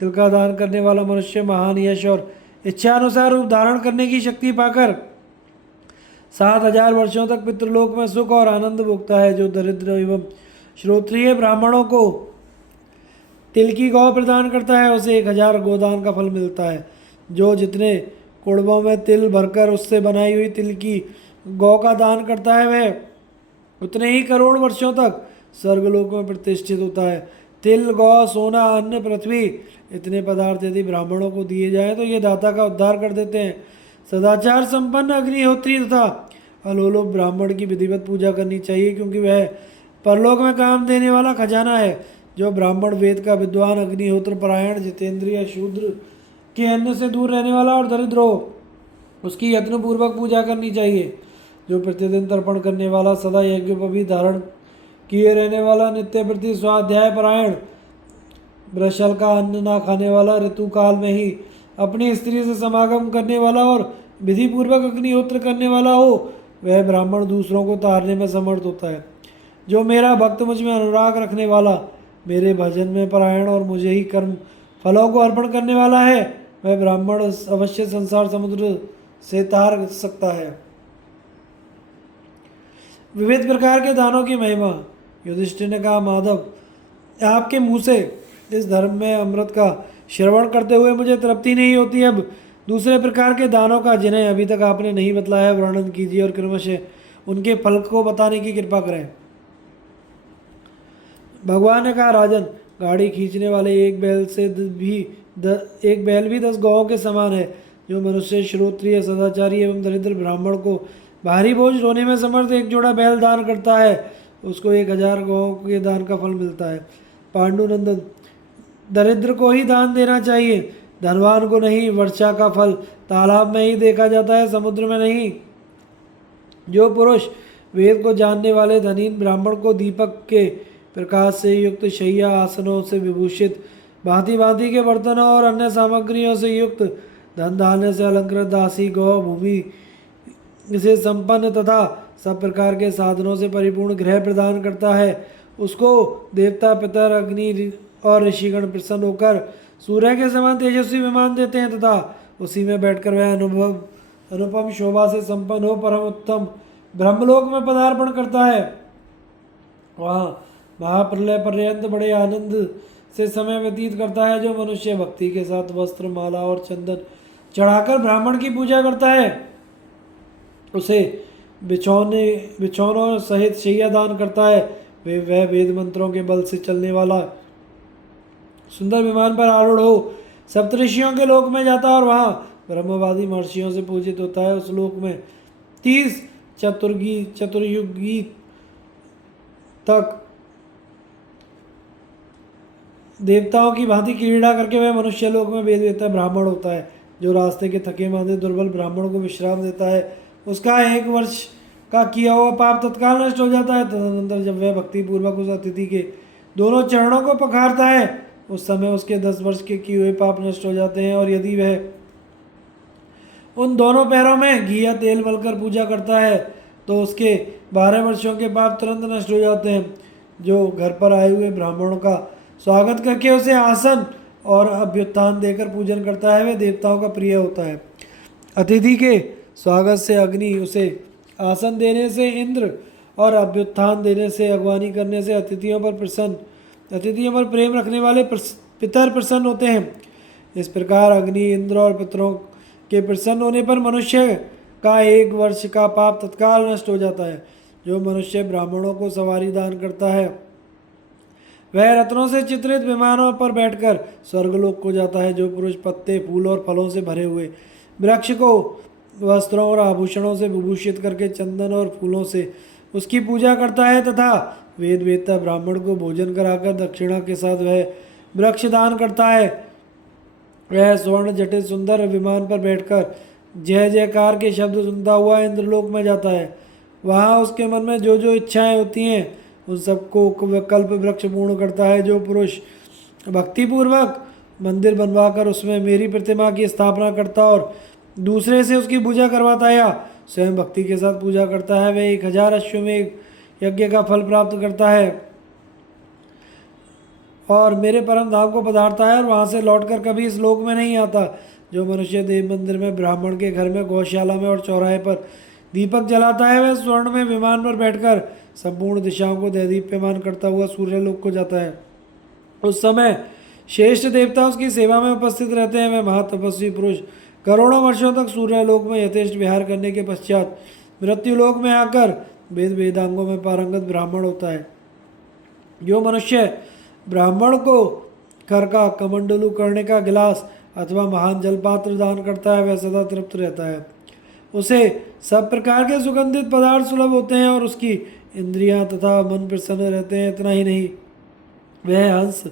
तिल का दान करने वाला मनुष्य महान यश और इच्छा अनुसार रूप धारण करने की शक्ति पाकर 7,000 वर्षों तक पितृलोक में सुख और आनंद भोगता है। जो दरिद्र एवं श्रोत्रिय ब्राह्मणों को तिल की गौ प्रदान करता है उसे 1,000 गोदान का फल मिलता है। जो जितने कुड़बों में तिल भरकर उससे बनाई हुई तिल की गौ का दान करता है वह उतने ही करोड़ वर्षों तक स्वर्गलोक में प्रतिष्ठित होता है। तिल, गौ, सोना, अन्न, पृथ्वी इतने पदार्थ यदि ब्राह्मणों को दिए जाएं तो ये दाता का उद्धार कर देते हैं। सदाचार संपन्न अग्निहोत्री तथा अलोलोप ब्राह्मण की विधिवत पूजा करनी चाहिए, क्योंकि वह परलोक में काम देने वाला खजाना है। जो ब्राह्मण वेद का विद्वान, अग्निहोत्र परायण, जितेंद्रिय, शूद्र के अन्न से दूर रहने वाला और दरिद्र हो उसकी यत्नपूर्वक पूजा करनी चाहिए। जो प्रतिदिन तर्पण करने वाला, सदा यज्ञोपवीत धारण किए रहने वाला, नित्य प्रति स्वाध्याय परायण, वृषल का अन्न ना खाने वाला, ऋतु काल में ही अपनी स्त्री से समागम करने वाला और विधि पूर्वक अग्निहोत्र करने वाला हो वह ब्राह्मण दूसरों को तारने में समर्थ होता है। जो मेरा भक्त, मुझ में अनुराग रखने वाला, मेरे भजन में परायण और मुझे ही कर्म फलों को अर्पण करने वाला है वह ब्राह्मण अवश्य संसार समुद्र से तार सकता है। विविध प्रकार के दानों की महिमा। युधिष्ठिर ने कहा, माधव, आपके मुंह से इस धर्म में अमृत का श्रवण करते हुए मुझे तृप्ति नहीं होती। अब दूसरे प्रकार के दानों का जिन्हें अभी तक आपने नहीं बतलाया वर्णन कीजिए और क्रमशः उनके फल को बताने की कृपा करें। भगवान ने कहा, राजन, गाड़ी खींचने वाले एक बैल भी 10 गौओं के समान है। जो मनुष्य श्रोत्रिय, सदाचारी एवं दरिद्र ब्राह्मण को भारी बोझ ढोने में समर्थ एक जोड़ा बैल दान करता है उसको 1,000 गौओं के दान का फल मिलता है। पांडुनंदन, दरिद्र को ही दान देना चाहिए, धनवान को नहीं। वर्षा का फल तालाब में ही देखा जाता है, समुद्र में नहीं। जो पुरुष वेद को जानने वाले धनीन ब्राह्मण को दीपक के प्रकाश से युक्त शैया, आसनों से विभूषित, भांति भांति के बर्तनों और अन्य सामग्रियों से युक्त, धन धान्य से अलंकृत दासी, गौ, भूमि से संपन्न तथा सब प्रकार के साधनों से परिपूर्ण गृह प्रदान करता है उसको देवता, पितर, अग्नि और ऋषिगण प्रसन्न होकर सूर्य के समान तेजस्वी विमान देते हैं तथा उसी में बैठकर वह अनुपम शोभा से संपन्न हो परम उत्तम ब्रह्मलोक में पदार्पण करता है। वहाँ महाप्रलय पर्यंत बड़े आनंद से समय व्यतीत करता है। जो मनुष्य भक्ति के साथ वस्त्र, माला और चंदन चढ़ाकर ब्राह्मण की पूजा करता है उसे बिछौनों सहित शैया दान करता है। वह वेद मंत्रों के बल से चलने वाला सुंदर विमान पर आरूढ़ हो सप्तऋषियों के लोक में जाता है और वहाँ ब्रह्मवादी महर्षियों से पूजित होता है। उस लोक में 30 चतुर्युगी तक देवताओं की भांति क्रीड़ा करके वह मनुष्य लोक में वेद वेत्ता ब्राह्मण होता है। जो रास्ते के थके मांदे दुर्बल ब्राह्मण को विश्राम देता है उसका 1 वर्ष का किया हुआ पाप तत्काल नष्ट हो जाता है। तदनंतर जब वह भक्ति पूर्वक उस अतिथि के दोनों चरणों को पखारता है उस समय उसके 10 वर्ष के किए हुए पाप नष्ट हो जाते हैं। और यदि वह उन दोनों पैरों में घी या तेल मलकर पूजा करता है तो उसके 12 वर्षों के पाप तुरंत नष्ट हो जाते हैं। जो घर पर आए हुए ब्राह्मणों का स्वागत करके उसे आसन और अभ्युत्थान देकर पूजन करता है वह देवताओं का प्रिय होता है। अतिथि के स्वागत से अग्नि, उसे आसन देने से इंद्र और अभ्युत्थान देने से, अगवानी करने से अतिथियों पर प्रेम रखने वाले पितर प्रसन्न होते हैं। इस प्रकार अग्नि, इंद्र और पितरों के प्रसन्न होने पर मनुष्य का 1 वर्ष का पाप तत्काल नष्ट हो जाता है। जो मनुष्य ब्राह्मणों को सवारी दान करता है वह रत्नों से चित्रित विमानों पर बैठकर स्वर्गलोक को जाता है। जो पुरुष पत्ते, फूल और फलों से भरे हुए वृक्ष को वस्त्रों और आभूषणों से विभूषित करके चंदन और फूलों से उसकी पूजा करता है तथा वेद वेदता ब्राह्मण को भोजन कराकर दक्षिणा के साथ वह वृक्ष दान करता है, वह स्वर्ण जटित सुंदर विमान पर बैठकर जय जयकार के शब्द सुनता हुआ इंद्रलोक में जाता है। वहाँ उसके मन में जो जो इच्छाएं होती हैं उन सबको कल्प वृक्ष पूर्ण करता है। जो पुरुष भक्तिपूर्वक मंदिर बनवाकर उसमें मेरी प्रतिमा की स्थापना करता और दूसरे से उसकी पूजा करवाता या स्वयं भक्ति के साथ पूजा करता है, वह 1000 अश्वमेघ यज्ञ का फल प्राप्त करता है और मेरे परम धाम को पधारता है और वहाँ से लौटकर कभी इस लोक में नहीं आता। जो मनुष्य देव मंदिर में, ब्राह्मण के घर में, गौशाला में और चौराहे पर दीपक जलाता है वह स्वर्ण में विमान पर बैठकर संपूर्ण दिशाओं को दैदीप्यमान करता हुआ सूर्यलोक को जाता है। उस समय श्रेष्ठ देवता उसकी सेवा में उपस्थित रहते हैं। वह महातपस्वी पुरुष करोड़ों वर्षों तक सूर्यलोक में यथेष्ट विहार करने के पश्चात मृत्युलोक में आकर वेद वेदांगों में पारंगत ब्राह्मण होता है। जो मनुष्य ब्राह्मण को कर का, कमंडलू करने का गिलास अथवा महान जलपात्र दान करता है वह सदा तृप्त रहता है। उसे सब प्रकार के सुगंधित पदार्थ सुलभ होते हैं और उसकी इंद्रियां तथा मन प्रसन्न रहते हैं। इतना ही नहीं, वह हंस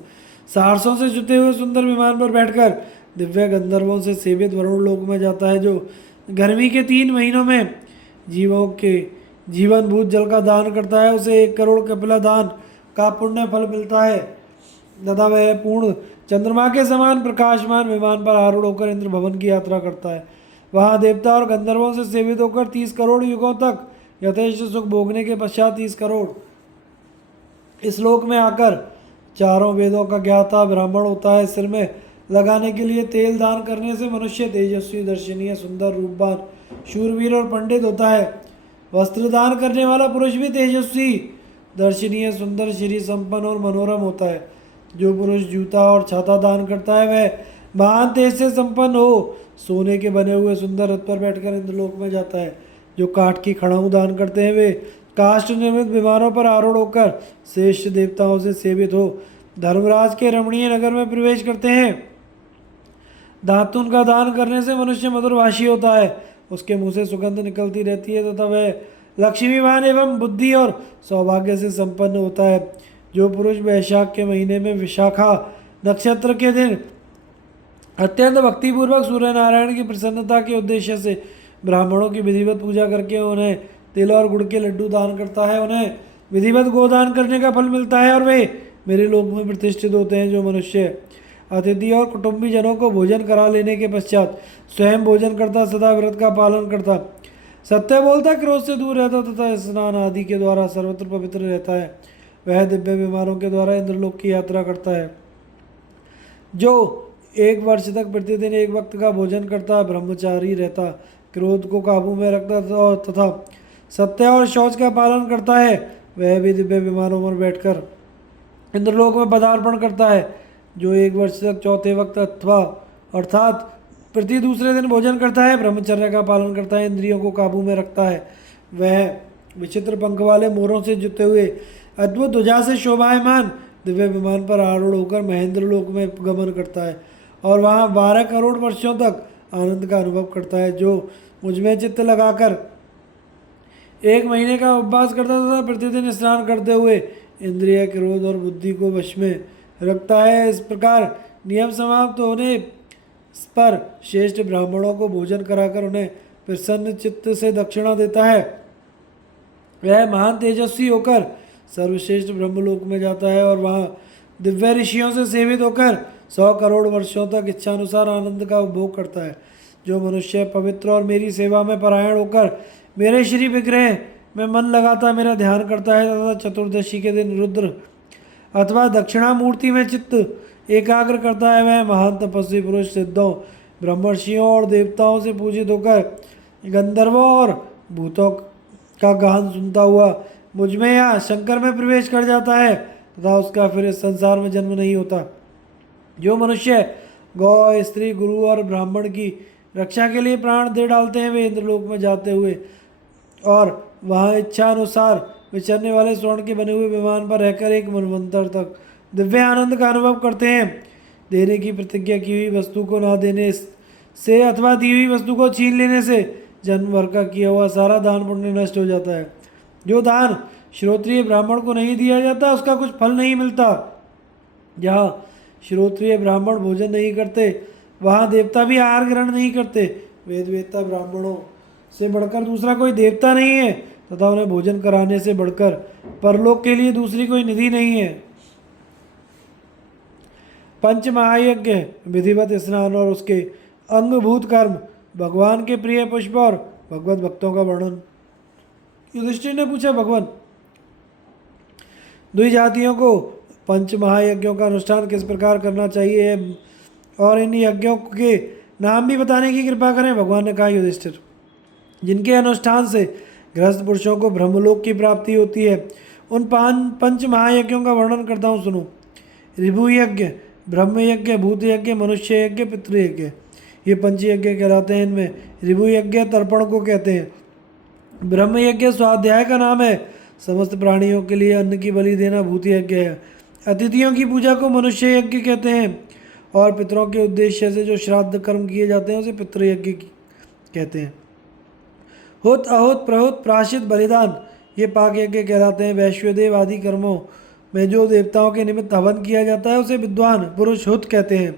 सहर्षों से जुते हुए सुंदर विमान पर बैठकर दिव्य गंधर्वों से सेवित वरुण लोक में जाता है। जो गर्मी के 3 महीनों में जीवों के जीवनभूत जल का दान करता है उसे 1 करोड़ कपिला दान का पुण्य फल मिलता है तथा वह पूर्ण चंद्रमा के समान प्रकाशमान विमान पर आरूढ़ होकर इंद्र भवन की यात्रा करता है। वहाँ देवता और गंधर्वों से सेवित होकर 30 करोड़ युगों तक यथेष्ट सुख भोगने के पश्चात 30 करोड़ इस लोक में आकर चारों वेदों का ज्ञाता ब्राह्मण होता है। सिर में लगाने के लिए तेल दान करने से मनुष्य तेजस्वी, दर्शनीय, सुंदर, रूपवान, शूरवीर और पंडित होता है। वस्त्र दान करने वाला पुरुष भी तेजस्वी, दर्शनीय, सुंदर, श्री संपन्न और मनोरम होता है। जो पुरुष जूता और छाता दान करता है वह महान तेज से संपन्न हो सोने के बने हुए सुंदर रथ पर बैठकर इंद्रलोक में जाता है। जो काठ की खड़ाऊ दान करते हैं वे काष्ठ निर्मित विमानों पर आरूढ़ होकर श्रेष्ठ देवताओं से सेवित हो धर्मराज के रमणीय नगर में प्रवेश करते हैं। दातुन का दान करने से मनुष्य मधुरभाषी होता है, उसके मुंह से सुगंध निकलती रहती है तथा वह लक्ष्मीवान एवं बुद्धि और सौभाग्य से संपन्न होता है। जो पुरुष वैशाख के महीने में विशाखा नक्षत्र के दिन अत्यंत भक्तिपूर्वक सूर्य नारायण की प्रसन्नता के उद्देश्य से ब्राह्मणों की विधिवत पूजा करके उन्हें तिल और गुड़ के लड्डू दान करता है, उन्हें विधिवत गोदान करने का फल मिलता है और वे मेरे लोक में प्रतिष्ठित होते हैं। जो मनुष्य अतिथि और कुटुंबी जनों को भोजन करा लेने के पश्चात स्वयं भोजन करता, सदा व्रत का पालन करता, सत्य बोलता, क्रोध से दूर रहता तथा स्नान आदि के द्वारा सर्वत्र पवित्र रहता है, वह दिव्य विमानों के द्वारा इंद्रलोक की यात्रा करता है। जो 1 वर्ष तक प्रतिदिन 1 वक्त का भोजन करता, ब्रह्मचारी रहता, क्रोध को काबू में रखता तथा सत्य और शौच का पालन करता है, वह भी दिव्य विमानों पर बैठकर इंद्रलोक में पदार्पण करता है। जो 1 वर्ष तक चौथे वक्त अर्थात प्रति दूसरे दिन भोजन करता है, ब्रह्मचर्य का पालन करता है, इंद्रियों को काबू में रखता है, वह विचित्र पंख वाले मोरों से जुते हुए अद्भुत ध्वजा से शोभायमान दिव्य विमान पर आरूढ़ होकर महेंद्र लोक में गमन करता है और वहाँ 12 करोड़ वर्षों तक आनंद का अनुभव करता है। जो मुझमें चित्त लगाकर 1 महीने का उपवास करता था, प्रतिदिन स्नान करते हुए इंद्रिय, क्रोध और बुद्धि को वश में रखता है। इस प्रकार नियम समाप्त होने पर श्रेष्ठ ब्राह्मणों को भोजन कराकर उन्हें प्रसन्न चित्त से दक्षिणा देता है। वह महान तेजस्वी होकर सर्वश्रेष्ठ ब्रह्मलोक में जाता है और वहाँ दिव्य ऋषियों से सेवित होकर 100 करोड़ वर्षों तक इच्छानुसार आनंद का उपभोग करता है। जो मनुष्य पवित्र और मेरी सेवा में परायण होकर मेरे श्री विग्रह में मन लगाता, मेरा ध्यान करता है तथा चतुर्दशी के दिन रुद्र अथवा दक्षिणामूर्ति में चित्त एकाग्र करता है, वह महान तपस्वी पुरुष सिद्धों, ब्रह्मर्षियों और देवताओं से पूजित होकर गंधर्वों और भूतों का गान सुनता हुआ मुझमें या शंकर में प्रवेश कर जाता है तथा उसका फिर इस संसार में जन्म नहीं होता। जो मनुष्य गौ, स्त्री, गुरु और ब्राह्मण की रक्षा के लिए प्राण दे डालते हैं वे इंद्रलोक में जाते हुए और वहाँ इच्छा अनुसार विचरने वाले स्वर्ण के बने हुए विमान पर रहकर एक मनवंतर तक दिव्य आनंद का अनुभव करते हैं। देने की प्रतिज्ञा की हुई वस्तु को ना देने से अथवा दी हुई वस्तु को छीन लेने से जन्म भर का किया हुआ सारा दान पुण्य नष्ट हो जाता है। जो दान श्रोत्रिय ब्राह्मण को नहीं दिया जाता उसका कुछ फल नहीं मिलता। जहाँ श्रोत्रिय ब्राह्मण भोजन नहीं करते वहाँ देवता भी आहार ग्रहण नहीं करते। वेद वेदता ब्राह्मणों से बढ़कर दूसरा कोई देवता नहीं है तथा उन्हें भोजन कराने से बढ़कर परलोक के लिए दूसरी कोई निधि नहीं है। पंच महायज्ञ, विधिवत स्नान और उसके अंगभूत कर्म, भगवान के प्रिय पुष्प और भगवत भक्तों का वर्णन। युधिष्ठिर ने पूछा, भगवान द्विजातियों को पंच महायज्ञों का अनुष्ठान किस प्रकार करना चाहिए और इन यज्ञों के नाम भी बताने की कृपा करें। भगवान ने कहा, युधिष्ठिर जिनके अनुष्ठान से गृहस्थ पुरुषों को ब्रह्मलोक की प्राप्ति होती है उन पंच महायज्ञों का वर्णन करता हूँ, सुनो। ऋभु यज्ञ, ब्रह्म यज्ञ, भूत यज्ञ, मनुष्य यज्ञ, पितृयज्ञ, ये पंच यज्ञ कहलाते हैं। इनमें ऋभु यज्ञ तर्पण को कहते हैं। ब्रह्म यज्ञ स्वाध्याय का नाम है, समस्त प्राणियों के लिए अन्न की बलि देना भूत यज्ञ है। अतिथियों की पूजा को मनुष्य यज्ञ कहते हैं और पितरों के उद्देश्य से जो श्राद्ध कर्म किए जाते हैं उसे पितृयज्ञ कहते हैं। हुत, अहुत, प्रहुत, प्राशित, बलिदान, ये पाक यज्ञ कहलाते हैं। वैश्वदेव आदि कर्मों में जो देवताओं के निमित्त हवन किया जाता है उसे विद्वान पुरुष हुत कहते हैं।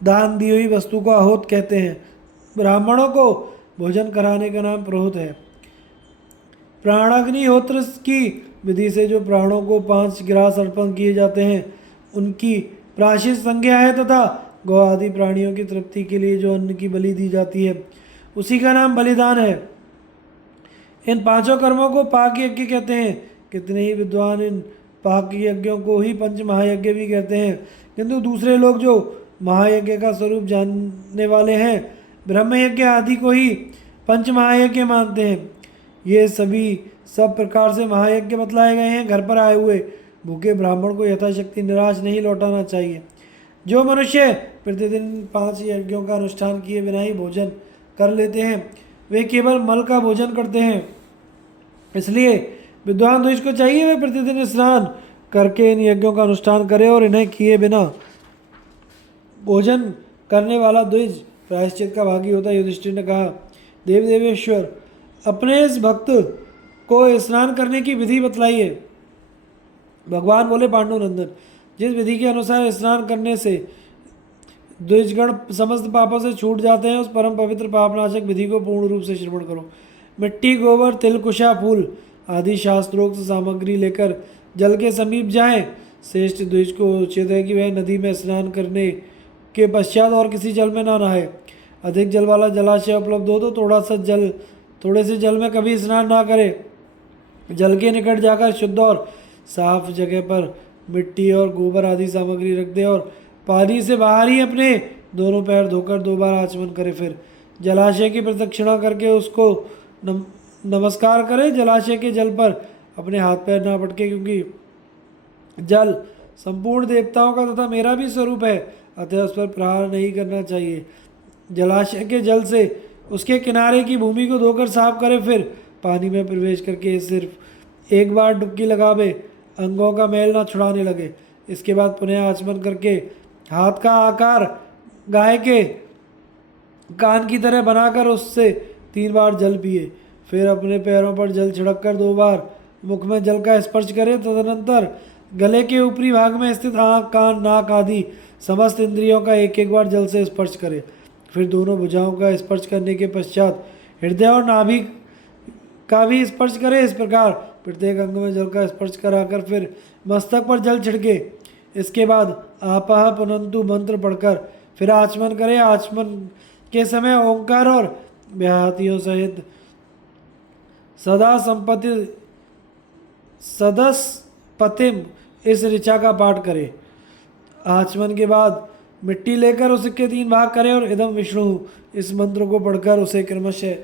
दान दी हुई वस्तु को अहुत कहते हैं। ब्राह्मणों को भोजन कराने का नाम प्रहुत है। प्राणाग्निहोत्र की विधि से जो प्राणों को 5 ग्रास अर्पण किए जाते हैं उनकी प्राशित संज्ञा है तथा गौ आदि प्राणियों की तृप्ति के लिए जो अन्न की बलि दी जाती है उसी का नाम बलिदान है। इन पांचों कर्मों को पाक यज्ञ कहते हैं। कितने ही विद्वान इन पाक यज्ञों को ही पंच महायज्ञ भी कहते हैं, किंतु दूसरे लोग जो महायज्ञ का स्वरूप जानने वाले हैं ब्रह्म यज्ञ आदि को ही पंच महायज्ञ मानते हैं। ये सभी सब प्रकार से महायज्ञ बतलाए गए हैं। घर पर आए हुए भूखे ब्राह्मण को यथाशक्ति निराश नहीं लौटाना चाहिए। जो मनुष्य प्रतिदिन 5 यज्ञों का अनुष्ठान किए बिना ही भोजन कर लेते हैं वे केवल मल का भोजन करते हैं। इसलिए विद्वान द्विज को चाहिए वे प्रतिदिन स्नान करके इन यज्ञों का अनुष्ठान करें और इन्हें किए बिना भोजन करने वाला द्विज प्रायश्चित का भागी होता है। युधिष्ठिर ने कहा, देवदेवेश्वर अपने इस भक्त को स्नान करने की विधि बतलाइए। भगवान बोले, पांडुनंदन जिस विधि के अनुसार स्नान करने से द्विजगण समस्त पापों से छूट जाते हैं उस परम पवित्र पापनाशक विधि को पूर्ण रूप से श्रवण करो। मिट्टी, गोबर, तिल, कुशा, फूल आदि शास्त्रोक्त सामग्री लेकर जल के समीप जाएं। श्रेष्ठ द्विज को उचित है कि वह नदी में स्नान करने के पश्चात और किसी जल में ना नहाए। अधिक जल वाला जलाशय उपलब्ध हो तो थोड़े से जल में कभी स्नान ना करे। जल के निकट जाकर शुद्ध और साफ जगह पर मिट्टी और गोबर आदि सामग्री रख दे और पानी से बाहर ही अपने दोनों पैर धोकर 2 बार आचमन करे। फिर जलाशय की प्रदक्षिणा करके उसको नमस्कार करे। जलाशय के जल पर अपने हाथ पैर ना पटके, क्योंकि जल संपूर्ण देवताओं का तथा मेरा भी स्वरूप है, अतः उस पर प्रहार नहीं करना चाहिए। जलाशय के जल से उसके किनारे की भूमि को धोकर साफ करे। फिर पानी में प्रवेश करके सिर्फ एक बार डुबकी लगावे, अंगों का मैल ना छुड़ाने लगे। इसके बाद पुनः आचमन करके हाथ का आकार गाय के कान की तरह बनाकर उससे 3 बार जल पिए। फिर अपने पैरों पर जल छिड़क कर 2 बार मुख में जल का स्पर्श करे। तदनंतर गले के ऊपरी भाग में स्थित आँख, कान, नाक आदि समस्त इंद्रियों का एक बार जल से स्पर्श करे। फिर दोनों भुजाओं का स्पर्श करने के पश्चात हृदय और नाभि का भी स्पर्श करे। इस प्रकार प्रत्येक अंग में जल का स्पर्श कराकर फिर मस्तक पर जल छिड़के। इसके बाद आपः पुनंतु मंत्र पढ़कर फिर आचमन करे। आचमन के समय ओंकार और व्याहतियों सहित सदस्पतिम इस ऋचा का पाठ करे। आचमन के बाद मिट्टी लेकर उसके 3 भाग करें और इदम विष्णु इस मंत्र को पढ़कर उसे क्रमशः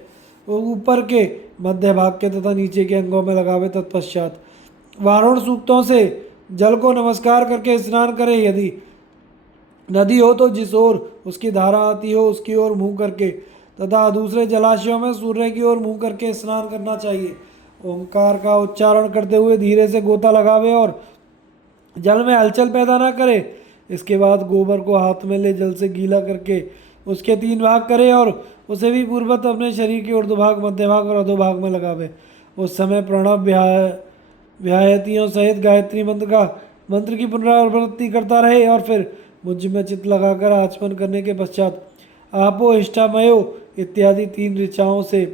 वो ऊपर के, मध्य भाग के तथा नीचे के अंगों में लगावे। तत्पश्चात वारुण सूक्तों से जल को नमस्कार करके स्नान करे। यदि नदी हो तो जिस ओर उसकी धारा आती हो उसकी ओर मुंह करके तथा दूसरे जलाशयों में सूर्य की ओर मुंह करके स्नान करना चाहिए। ओंकार का उच्चारण करते हुए धीरे से गोता लगावे और जल में हलचल पैदा ना करे। इसके बाद गोबर को हाथ में ले जल से गीला करके उसके 3 भाग करे और उसे भी पूर्वत अपने शरीर के ऊर्ध्वभाग, मध्य भाग और अधोभाग में लगावे। उस समय प्रणव व्याहतियों सहित गायत्री मंत्र की पुनरावृत्ति करता रहे और फिर मुझ में चित्त लगाकर आचमन करने के पश्चात आपो इष्टामयो इत्यादि 3 ऋचाओं से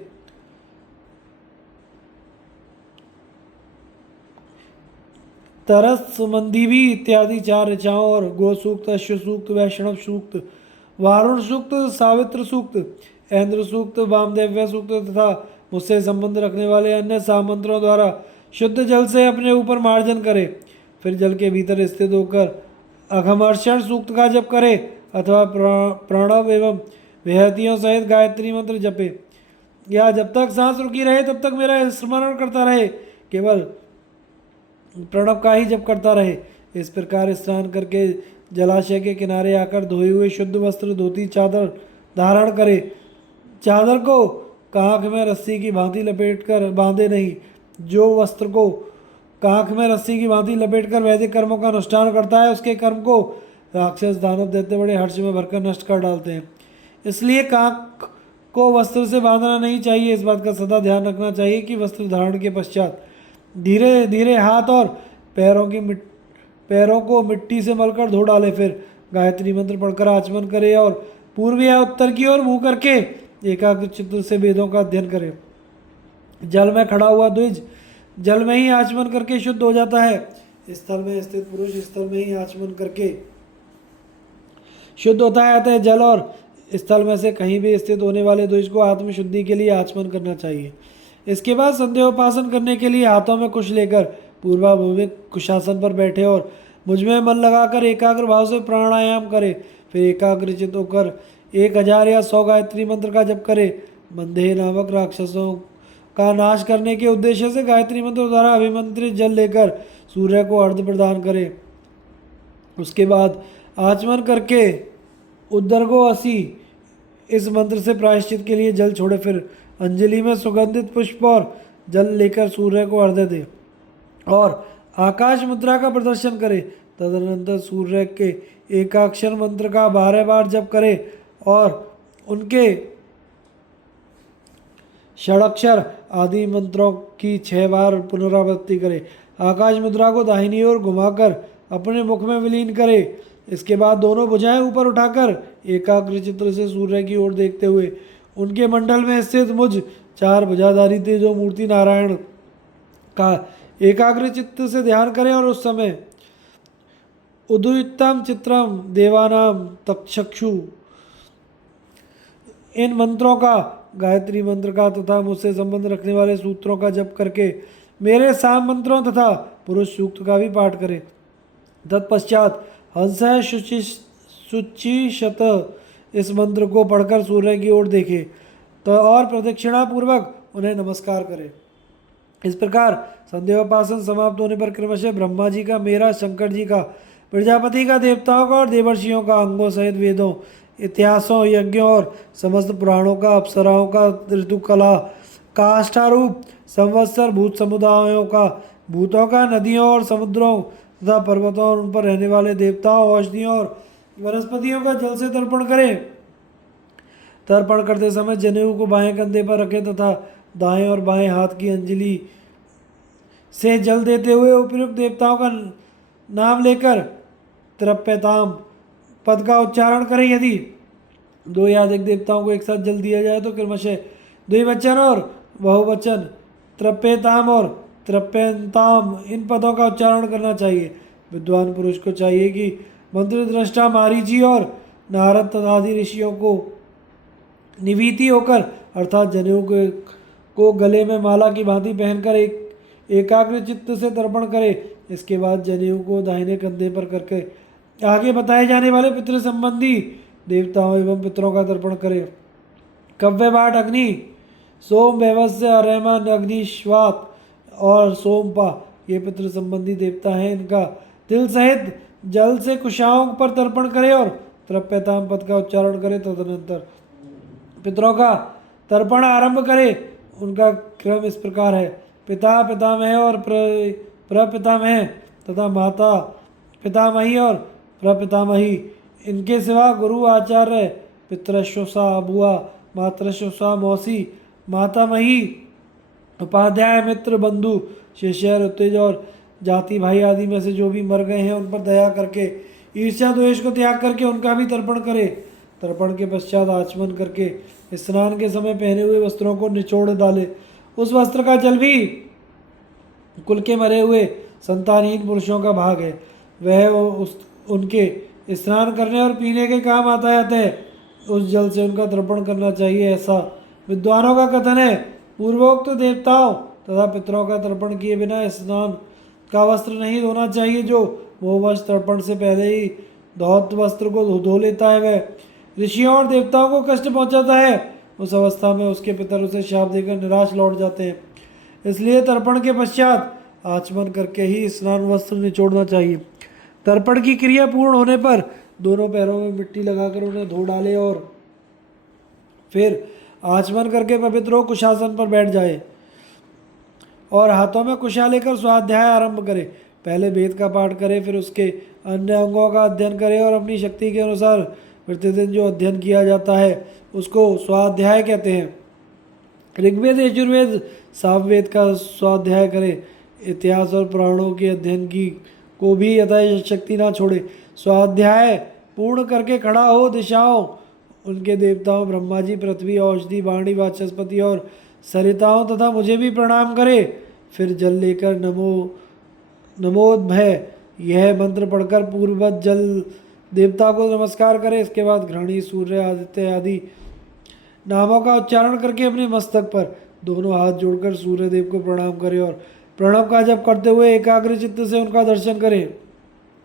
तरस सुमंदी भी इत्यादि 4 ऋचाओं और गो सूक्त, अश्व सूक्त, वैष्णव सूक्त, वारुण सूक्त, सावित्र सूक्त, ऐन्द्र सूक्त, वामदेव्य सूक्त तथा मुझसे संबंध रखने वाले अन्य सामंत्रों द्वारा शुद्ध जल से अपने ऊपर मार्जन करे। फिर जल के भीतर स्थित होकर अघमर्षण सूक्त का जप करे अथवा प्रणव एवं विहतियों सहित गायत्री मंत्र जपे, या जब तक सांस रुकी रहे तब तक मेरा स्मरण करता रहे, केवल प्रणव का ही जप करता रहे। इस प्रकार स्नान करके जलाशय के किनारे आकर धोए हुए शुद्ध वस्त्र, धोती, चादर धारण करे। चादर को कांख में रस्सी की भांति लपेटकर बांधे नहीं। जो वस्त्र को कांख में रस्सी की भांति लपेटकर वैदिक कर्मों का अनुष्ठान करता है उसके कर्म को राक्षस दानव देते बड़े हर्ष में भरकर नष्ट कर डालते हैं। इसलिए कांख को वस्त्र से बांधना नहीं चाहिए। इस बात का सदा ध्यान रखना चाहिए कि वस्त्र धारण के पश्चात धीरे धीरे हाथ और पैरों को मिट्टी से मलकर धो डाले। फिर गायत्री मंत्र पढ़कर आचमन करे और पूर्व या उत्तर की ओर मुंह करके एकाग्र चित्त से वेदों का अध्ययन करे। जल में खड़ा हुआ द्विज जल में ही आचमन करके शुद्ध हो जाता है। स्थल में स्थित पुरुष स्थल में ही आचमन करके शुद्ध होता है। अतः जल और स्थल में से कहीं भी स्थित होने वाले द्विज को आत्मशुद्धि के लिए आचमन करना चाहिए। इसके बाद संध्योपासन करने के लिए हाथों में कुश लेकर पूर्वाभिमुख कुशासन पर बैठे और मुझ में मन लगाकर एकाग्र भाव से प्राणायाम करे। फिर एकाग्रचित होकर 1000 या 100 गायत्री मंत्र का जप करे। मंदेह नामक राक्षसों का नाश करने के उद्देश्य से गायत्री मंत्र द्वारा अभिमंत्रित जल लेकर सूर्य को अर्घ्य प्रदान करे। उसके बाद आचमन करके उद्दर्गो असी इस मंत्र से प्रायश्चित के लिए जल छोड़े। फिर अंजलि में सुगंधित पुष्प और जल लेकर सूर्य को अर्घ्य दे और आकाश मुद्रा का प्रदर्शन करे। तदनंतर सूर्य के एकाक्षर मंत्र का 12 बार जप करे और उनके षडाक्षर आदि मंत्रों की 6 बार पुनरावृत्ति करे। आकाश मुद्रा को दाहिनी ओर घुमाकर अपने मुख में विलीन करे। इसके बाद दोनों भुजाएं ऊपर उठाकर एकाग्र चित्र से सूर्य की ओर देखते हुए उनके मंडल में स्थित मुझ 4 भुजाधारी तेजो मूर्ति नारायण का एकाग्र चित्त से ध्यान करें और उस समय उदुत्तम चित्रम देवानाम तक्षक्षु इन मंत्रों का, गायत्री मंत्र का तथा मुझसे संबंध रखने वाले सूत्रों का जप करके मेरे साम मंत्रों तथा पुरुष सूक्त का भी पाठ करें। तत्पश्चात हंस शुचिशत इस मंत्र को पढ़कर सूर्य की ओर देखे तो और प्रदक्षिणा पूर्वक उन्हें नमस्कार करें। इस प्रकार संध्योपासन समाप्त होने पर क्रमशः ब्रह्मा जी का, मेरा, शंकर जी का, प्रजापति का, देवताओं का और देवर्षियों का अंगों सहित वेदों, इतिहासों, यज्ञों और समस्त पुराणों का, अप्सराओं का, ऋतुकला, काष्ठारूप, संवत्सर, भूत समुदायों का, भूतों का, नदियों और समुद्रों तथा पर्वतों और उन पर रहने वाले देवताओं, औषधियों और वनस्पतियों का जल से तर्पण करें। तर्पण करते समय जनेऊ को बाएं कंधे पर रखें तथा दाएं और बाएं हाथ की अंजलि से जल देते हुए उपयुक्त देवताओं का नाम लेकर त्रप्यताम पद का उच्चारण करें। यदि 2 या अधिक देवताओं को एक साथ जल दिया जाए तो क्रमशः द्विवचन और बहुवचन त्रप्यताम और त्रप्यंताम इन पदों का उच्चारण करना चाहिए। विद्वान पुरुष को चाहिए कि मंत्र दृष्टा मारीची और नारद तथा आदि ऋषियों को निवीति होकर अर्थात जनेऊ को गले में माला की भांति पहनकर एकाग्र चित्त से तर्पण करे। इसके बाद जनेऊ को दाहिने कंधे पर करके आगे बताए जाने वाले पितृ संबंधी देवताओं एवं पितरों का तर्पण करे। कव्यबाट अग्नि, सोम, वैवस्य, अरेमन, अग्निश्वात और सोमपा ये पितृ संबंधी देवता हैं। इनका तिल सहित जल से कुशाओं पर तर्पण करे और तृप्यताम पद का उच्चारण करे। तदनंतर पितरों का तर्पण आरंभ करे। उनका क्रम इस प्रकार है: पिता पितामह और प्रपितामह तथा माता पितामही और प्रपितामही। इनके सिवा गुरु आचार्य, पितृश्वसा बुआ, मातृश्वसा मौसी, मातामही, उपाध्याय, मित्र, बंधु, शिष्य, ऋत्विज और जाति भाई आदि में से जो भी मर गए हैं उन पर दया करके ईर्ष्या द्वेष को त्याग करके उनका भी तर्पण करे। तर्पण के पश्चात आचमन करके स्नान के समय पहने हुए वस्त्रों को निचोड़ डाले। उस वस्त्र का जल भी कुल के मरे हुए संतानहीन पुरुषों का भाग है। वह उनके स्नान करने और पीने के काम आता है। उस जल से उनका तर्पण करना चाहिए, ऐसा विद्वानों का कथन है। पूर्वोक्त देवताओं तथा पितरों का तर्पण किए बिना स्नान का वस्त्र नहीं धोना चाहिए। जो मोहवश तर्पण से पहले ही धौत वस्त्र को धो लेता है वह ऋषियों और देवताओं को कष्ट पहुंचाता है। उस अवस्था में उसके पितर उसे शाप देकर निराश लौट जाते हैं। इसलिए तर्पण के पश्चात आचमन करके ही स्नान वस्त्र निचोड़ना चाहिए। तर्पण की क्रिया पूर्ण होने पर दोनों पैरों में मिट्टी लगाकर उन्हें धो डाले और फिर आचमन करके पवित्र हो कुशासन पर बैठ जाए और हाथों में कुशा लेकर स्वाध्याय आरंभ करे। पहले वेद का पाठ करे, फिर उसके अन्य अंगों का अध्ययन करे और अपनी शक्ति के अनुसार प्रतिदिन जो अध्ययन किया जाता है उसको स्वाध्याय कहते हैं। ऋग्वेद, यजुर्वेद, सामवेद का स्वाध्याय करे। इतिहास और पुराणों के अध्ययन की को भी यथाशक्ति ना छोड़े। स्वाध्याय पूर्ण करके खड़ा हो दिशाओं उनके देवताओं ब्रह्मा जी, पृथ्वी, औषधि, वाणी, वाचस्पति और सरिताओं तथा मुझे भी प्रणाम करे। फिर जल लेकर नमोद्भय यह मंत्र पढ़कर पूर्ववत जल देवता को नमस्कार करे। इसके बाद घृणी, सूर्य, आदित्य आदि नामों का उच्चारण करके अपने मस्तक पर दोनों हाथ जोड़कर सूर्य देव को प्रणाम करे और प्रणव का जप करते हुए एकाग्र चित्त से उनका दर्शन करें।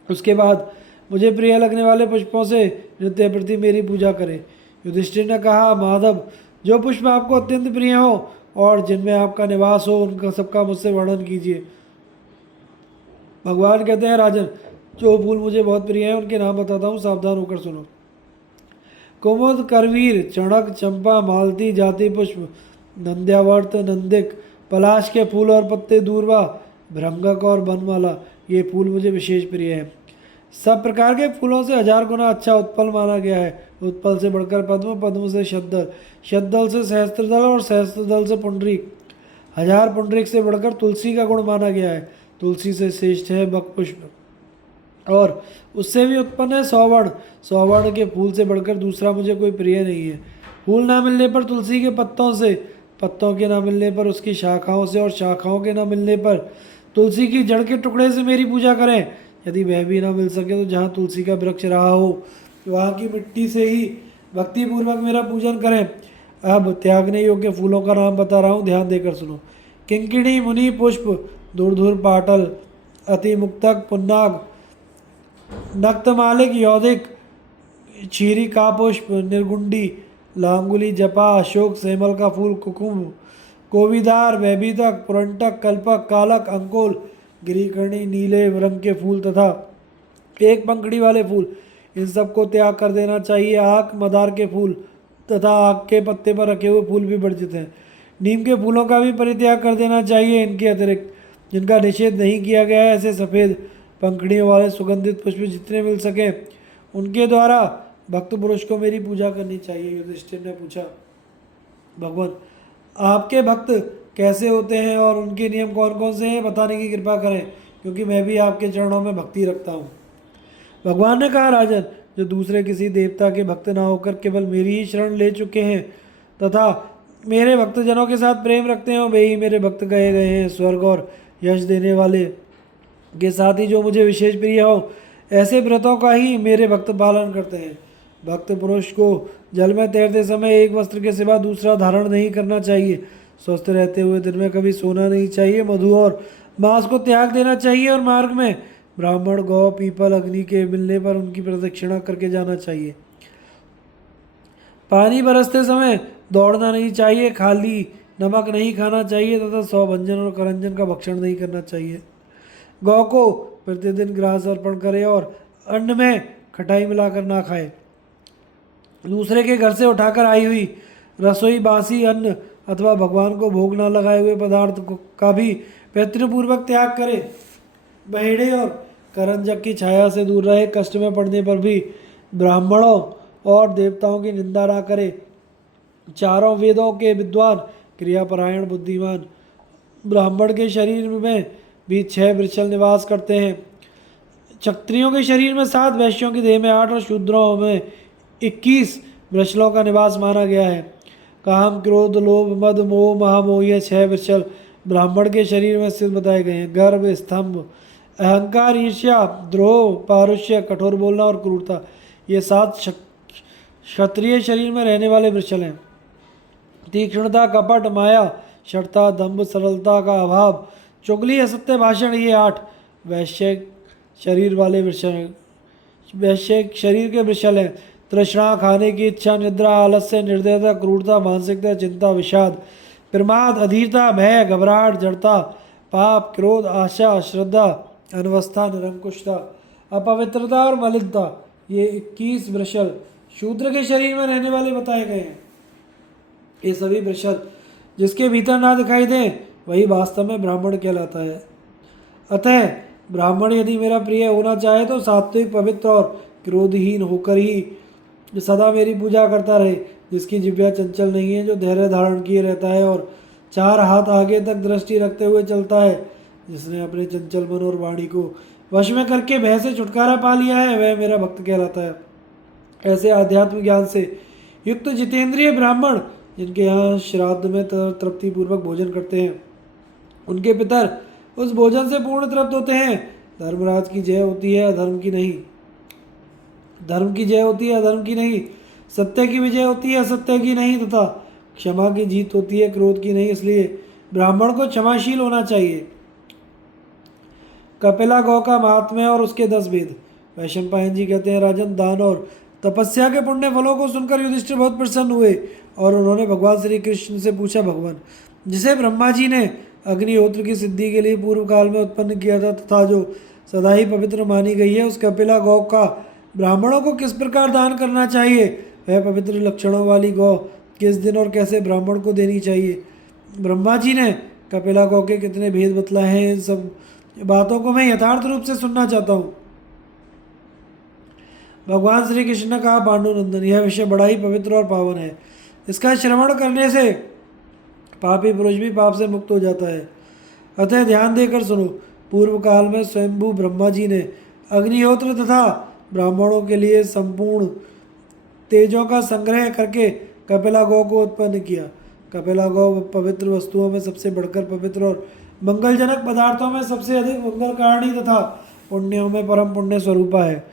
उसके बाद मुझे प्रिय लगने वाले पुष्पों से नित्य प्रति मेरी पूजा करें। युधिष्ठिर ने कहा, माधव, जो पुष्प आपको अत्यंत प्रिय हो और जिनमें आपका निवास हो उनका सबका मुझसे वर्णन कीजिए। भगवान कहते हैं, राजन, जो फूल मुझे बहुत प्रिय हैं उनके नाम बताता हूँ, सावधान होकर सुनो। कुमुद, करवीर, चणक, चंपा, मालती, जाति पुष्प, नंद्यावर्त, नंदिक, पलाश के फूल और पत्ते, दूर्वा, भृंगक और बनमाला, ये फूल मुझे विशेष प्रिय हैं। सब प्रकार के फूलों से 1000 गुना अच्छा उत्पल माना गया है। उत्पल से बढ़कर पद्म, पद्म से शद्दल, शद्दल से सहस्त्रदल और सहस्त्रदल से पुंडरीक, 1000 पुंडरीक से बढ़कर तुलसी का गुण माना गया है। तुलसी से श्रेष्ठ है बक पुष्प और उससे भी उत्पन्न है सौवर्ण। सौवर्ण के फूल से बढ़कर दूसरा मुझे कोई प्रिय नहीं है। फूल ना मिलने पर तुलसी के पत्तों से, पत्तों के ना मिलने पर उसकी शाखाओं से और शाखाओं के ना मिलने पर तुलसी की जड़ के टुकड़े से मेरी पूजा करें। यदि वह भी ना मिल सके तो जहाँ तुलसी का वृक्ष रहा हो वहाँ की मिट्टी से ही भक्तिपूर्वक मेरा पूजन करें। अब त्यागने योग्य फूलों का नाम बता रहा हूँ, ध्यान देकर सुनो। किंकिणी, मुनि पुष्प, दूरधूर, पाटल, अतिमुक्तक, पुन्नाग, नक्तमालिक, यौधिक, चीरी का पुष्प, निर्गुंडी, लांगुली, जपा, अशोक, सेमल का फूल, कुकुम, कोविदार, वैभीतक, पुरंटक, कल्पक, कालक, अंकोल, गिरीकर्णी, नीले रंग के फूल तथा एक पंखड़ी वाले फूल, इन सबको त्याग कर देना चाहिए। आक, मदार के फूल तथा आक के पत्ते पर रखे हुए फूल भी वर्जित हैं। नीम के फूलों का भी परित्याग कर देना चाहिए। इनके अतिरिक्त जिनका निषेध नहीं किया गया है, ऐसे सफ़ेद पंखड़ियों वाले सुगंधित पुष्प जितने मिल सके उनके द्वारा भक्त पुरुष को मेरी पूजा करनी चाहिए। युधिष्ठिर ने पूछा, भगवान, आपके भक्त कैसे होते हैं और उनके नियम कौन कौन से हैं, बताने की कृपा करें, क्योंकि मैं भी आपके चरणों में भक्ति रखता हूँ। भगवान ने कहा, राजन, जो दूसरे किसी देवता के भक्त ना होकर केवल मेरी ही शरण ले चुके हैं तथा मेरे भक्तजनों के साथ प्रेम रखते हैं वे ही मेरे भक्त कहे गए हैं। स्वर्ग और यश देने वाले के साथ ही जो मुझे विशेष प्रिय हो ऐसे व्रतों का ही मेरे भक्त पालन करते हैं। भक्त पुरुष को जल में तैरते समय एक वस्त्र के सिवा दूसरा धारण नहीं करना चाहिए। स्वस्थ रहते हुए दिन में कभी सोना नहीं चाहिए। मधु और मांस को त्याग देना चाहिए और मार्ग में ब्राह्मण, गौ, पीपल, अग्नि के मिलने पर उनकी प्रदक्षिणा करके जाना चाहिए। पानी बरसते समय दौड़ना नहीं चाहिए। खाली नमक नहीं खाना चाहिए तथा सौभंजन और करंजन का भक्षण नहीं करना चाहिए। गौ को प्रतिदिन ग्रास अर्पण करे और अन्न में खटाई मिलाकर ना खाए। दूसरे के घर से उठाकर आई हुई रसोई बासी अन्न अथवा भगवान को भोग न लगाए हुए पदार्थ का भी पितृपूर्वक त्याग करे। बहेड़े और करंजक की छाया से दूर रहे। कष्ट में पड़ने पर भी ब्राह्मणों और देवताओं की निंदा ना करे। चारों वेदों के विद्वान क्रियापरायण बुद्धिमान ब्राह्मण के शरीर में भी 6 वृषल निवास करते हैं। क्षत्रियों के शरीर में 7, वैश्यों की देह में 8 और शूद्रों में 21 वृषलों का निवास माना गया है। काम, क्रोध, लोभ, मद, मोह, महामोह, ये 6 वृषल ब्राह्मण के शरीर में स्थित बताए गए हैं। गर्भ, स्तंभ, अहंकार, ईर्ष्या, द्रोह, पारुष्य, कठोर बोलना और क्रूरता, ये 7 क्षत्रिय शरीर में रहने वाले वृषल हैं। तीक्ष्णता, कपट, माया, शठता, दंभ, सरलता का अभाव, चुगली, असत्य भाषण, ये 8 वैश्य शरीर वाले वृषल वैश्य शरीर के वृषल हैं। तृष्णा, खाने की इच्छा, निद्रा, आलस्य, निर्दयता, क्रूरता, मानसिकता, चिंता, विषाद, प्रमाद, अधीरता, भय, घबराहट, जड़ता, पाप, क्रोध, आशा, श्रद्धा, अनवस्था, निरंकुशता, अपवित्रता और मलिनता, ये 21 वृषल शूद्र के शरीर में रहने वाले बताए गए हैं। ये सभी वृषल जिसके भीतर ना दिखाई दें वही वास्तव में ब्राह्मण कहलाता है। अतः ब्राह्मण यदि मेरा प्रिय होना चाहे तो सात्विक, पवित्र और क्रोधहीन होकर ही सदा मेरी पूजा करता रहे। जिसकी जिह्वा चंचल नहीं है, जो धैर्य धारण किए रहता है और 4 हाथ आगे तक दृष्टि रखते हुए चलता है, जिसने अपने चंचल मन और वाणी को वश में करके भय से छुटकारा पा लिया है, वह मेरा भक्त कहलाता है। ऐसे आध्यात्म ज्ञान से युक्त जितेंद्रिय ब्राह्मण जिनके यहाँ श्राद्ध में तृप्तिपूर्वक भोजन करते हैं, उनके पितर उस भोजन से पूर्ण तृप्त होते हैं। धर्मराज की जय होती है, अधर्म की नहीं। धर्म की जय होती है, अधर्म की नहीं। सत्य की विजय होती है, असत्य की नहीं। तथा क्षमा की जीत होती है, क्रोध की नहीं। इसलिए ब्राह्मण को क्षमाशील होना चाहिए। कपिला गौ का महात्म्य और उसके 10 भेद। वैशंपायन जी कहते हैं, राजन, दान और तपस्या के पुण्य फलों को सुनकर युधिष्ठिर बहुत प्रसन्न हुए और उन्होंने भगवान श्री कृष्ण से पूछा, भगवान जिसे ब्रह्मा जी ने अग्निहोत्र की सिद्धि के लिए पूर्व काल में उत्पन्न किया था तथा जो सदा ही पवित्र मानी गई है, उस कपिला गौ का ब्राह्मणों को किस प्रकार दान करना चाहिए? वह पवित्र लक्षणों वाली गौ किस दिन और कैसे ब्राह्मण को देनी चाहिए? ब्रह्मा जी ने कपिला गौ के कितने भेद बतलाए हैं, इन सब बातों को मैं यथार्थ रूप से सुनना चाहता हूँ। भगवान श्री कृष्ण ने कहा, पांडुनंदन, यह विषय बड़ा ही पवित्र और पावन है। इसका श्रवण करने से पापी पुरुष भी पाप से मुक्त हो जाता है। अतः ध्यान देकर सुनो। पूर्व काल में स्वयंभू ब्रह्मा जी ने अग्निहोत्र तथा ब्राह्मणों के लिए संपूर्ण तेजों का संग्रह करके कपिला गौ को उत्पन्न किया। कपिला गौ पवित्र वस्तुओं में सबसे बढ़कर पवित्र और मंगलजनक पदार्थों में सबसे अधिक मंगलकारणी तथा पुण्यों में परम पुण्य स्वरूपा है।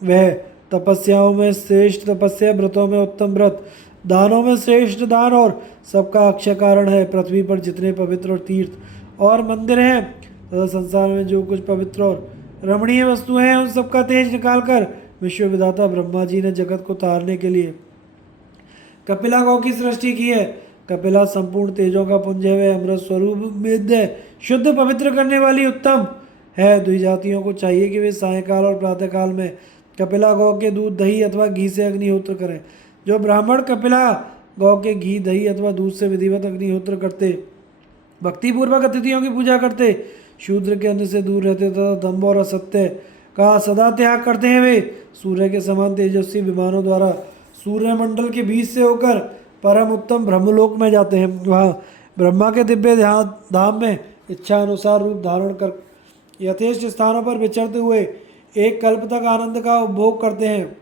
वह तपस्याओं में श्रेष्ठ तपस्या, व्रतों में उत्तम व्रत, दानों में श्रेष्ठ दान और सबका अक्षय कारण है। पृथ्वी पर जितने पवित्र और तीर्थ और मंदिर हैं तथा संसार में जो कुछ पवित्र और रमणीय वस्तु हैं, उन सबका तेज निकालकर विश्व विधाता ब्रह्मा जी ने जगत को तारने के लिए कपिला गौ की सृष्टि की है। कपिला संपूर्ण तेजों का पुंज है। वह अमृत स्वरूप मेद्य शुद्ध पवित्र करने वाली उत्तम है। द्विजातियों को चाहिए कि वे सायंकाल और प्रातःकाल में कपिला गौ के दूध, दही अथवा घी से अग्निहोत्र करें। जो ब्राह्मण कपिला गौ के घी, दही अथवा दूध से विधिवत अग्निहोत्र करते, भक्तिपूर्वक अतिथियों की पूजा करते, शूद्र के अन्न से दूर रहते तथा दंभ और असत्य का सदा त्याग करते हैं, वे सूर्य के समान तेजस्वी विमानों द्वारा सूर्यमंडल के बीच से होकर परम उत्तम ब्रह्मलोक में जाते हैं। वहाँ ब्रह्मा के दिव्य धाम में इच्छा अनुसार रूप धारण कर यथेष्ट स्थानों पर विचरते हुए एक कल्प तक आनंद का उपभोग करते हैं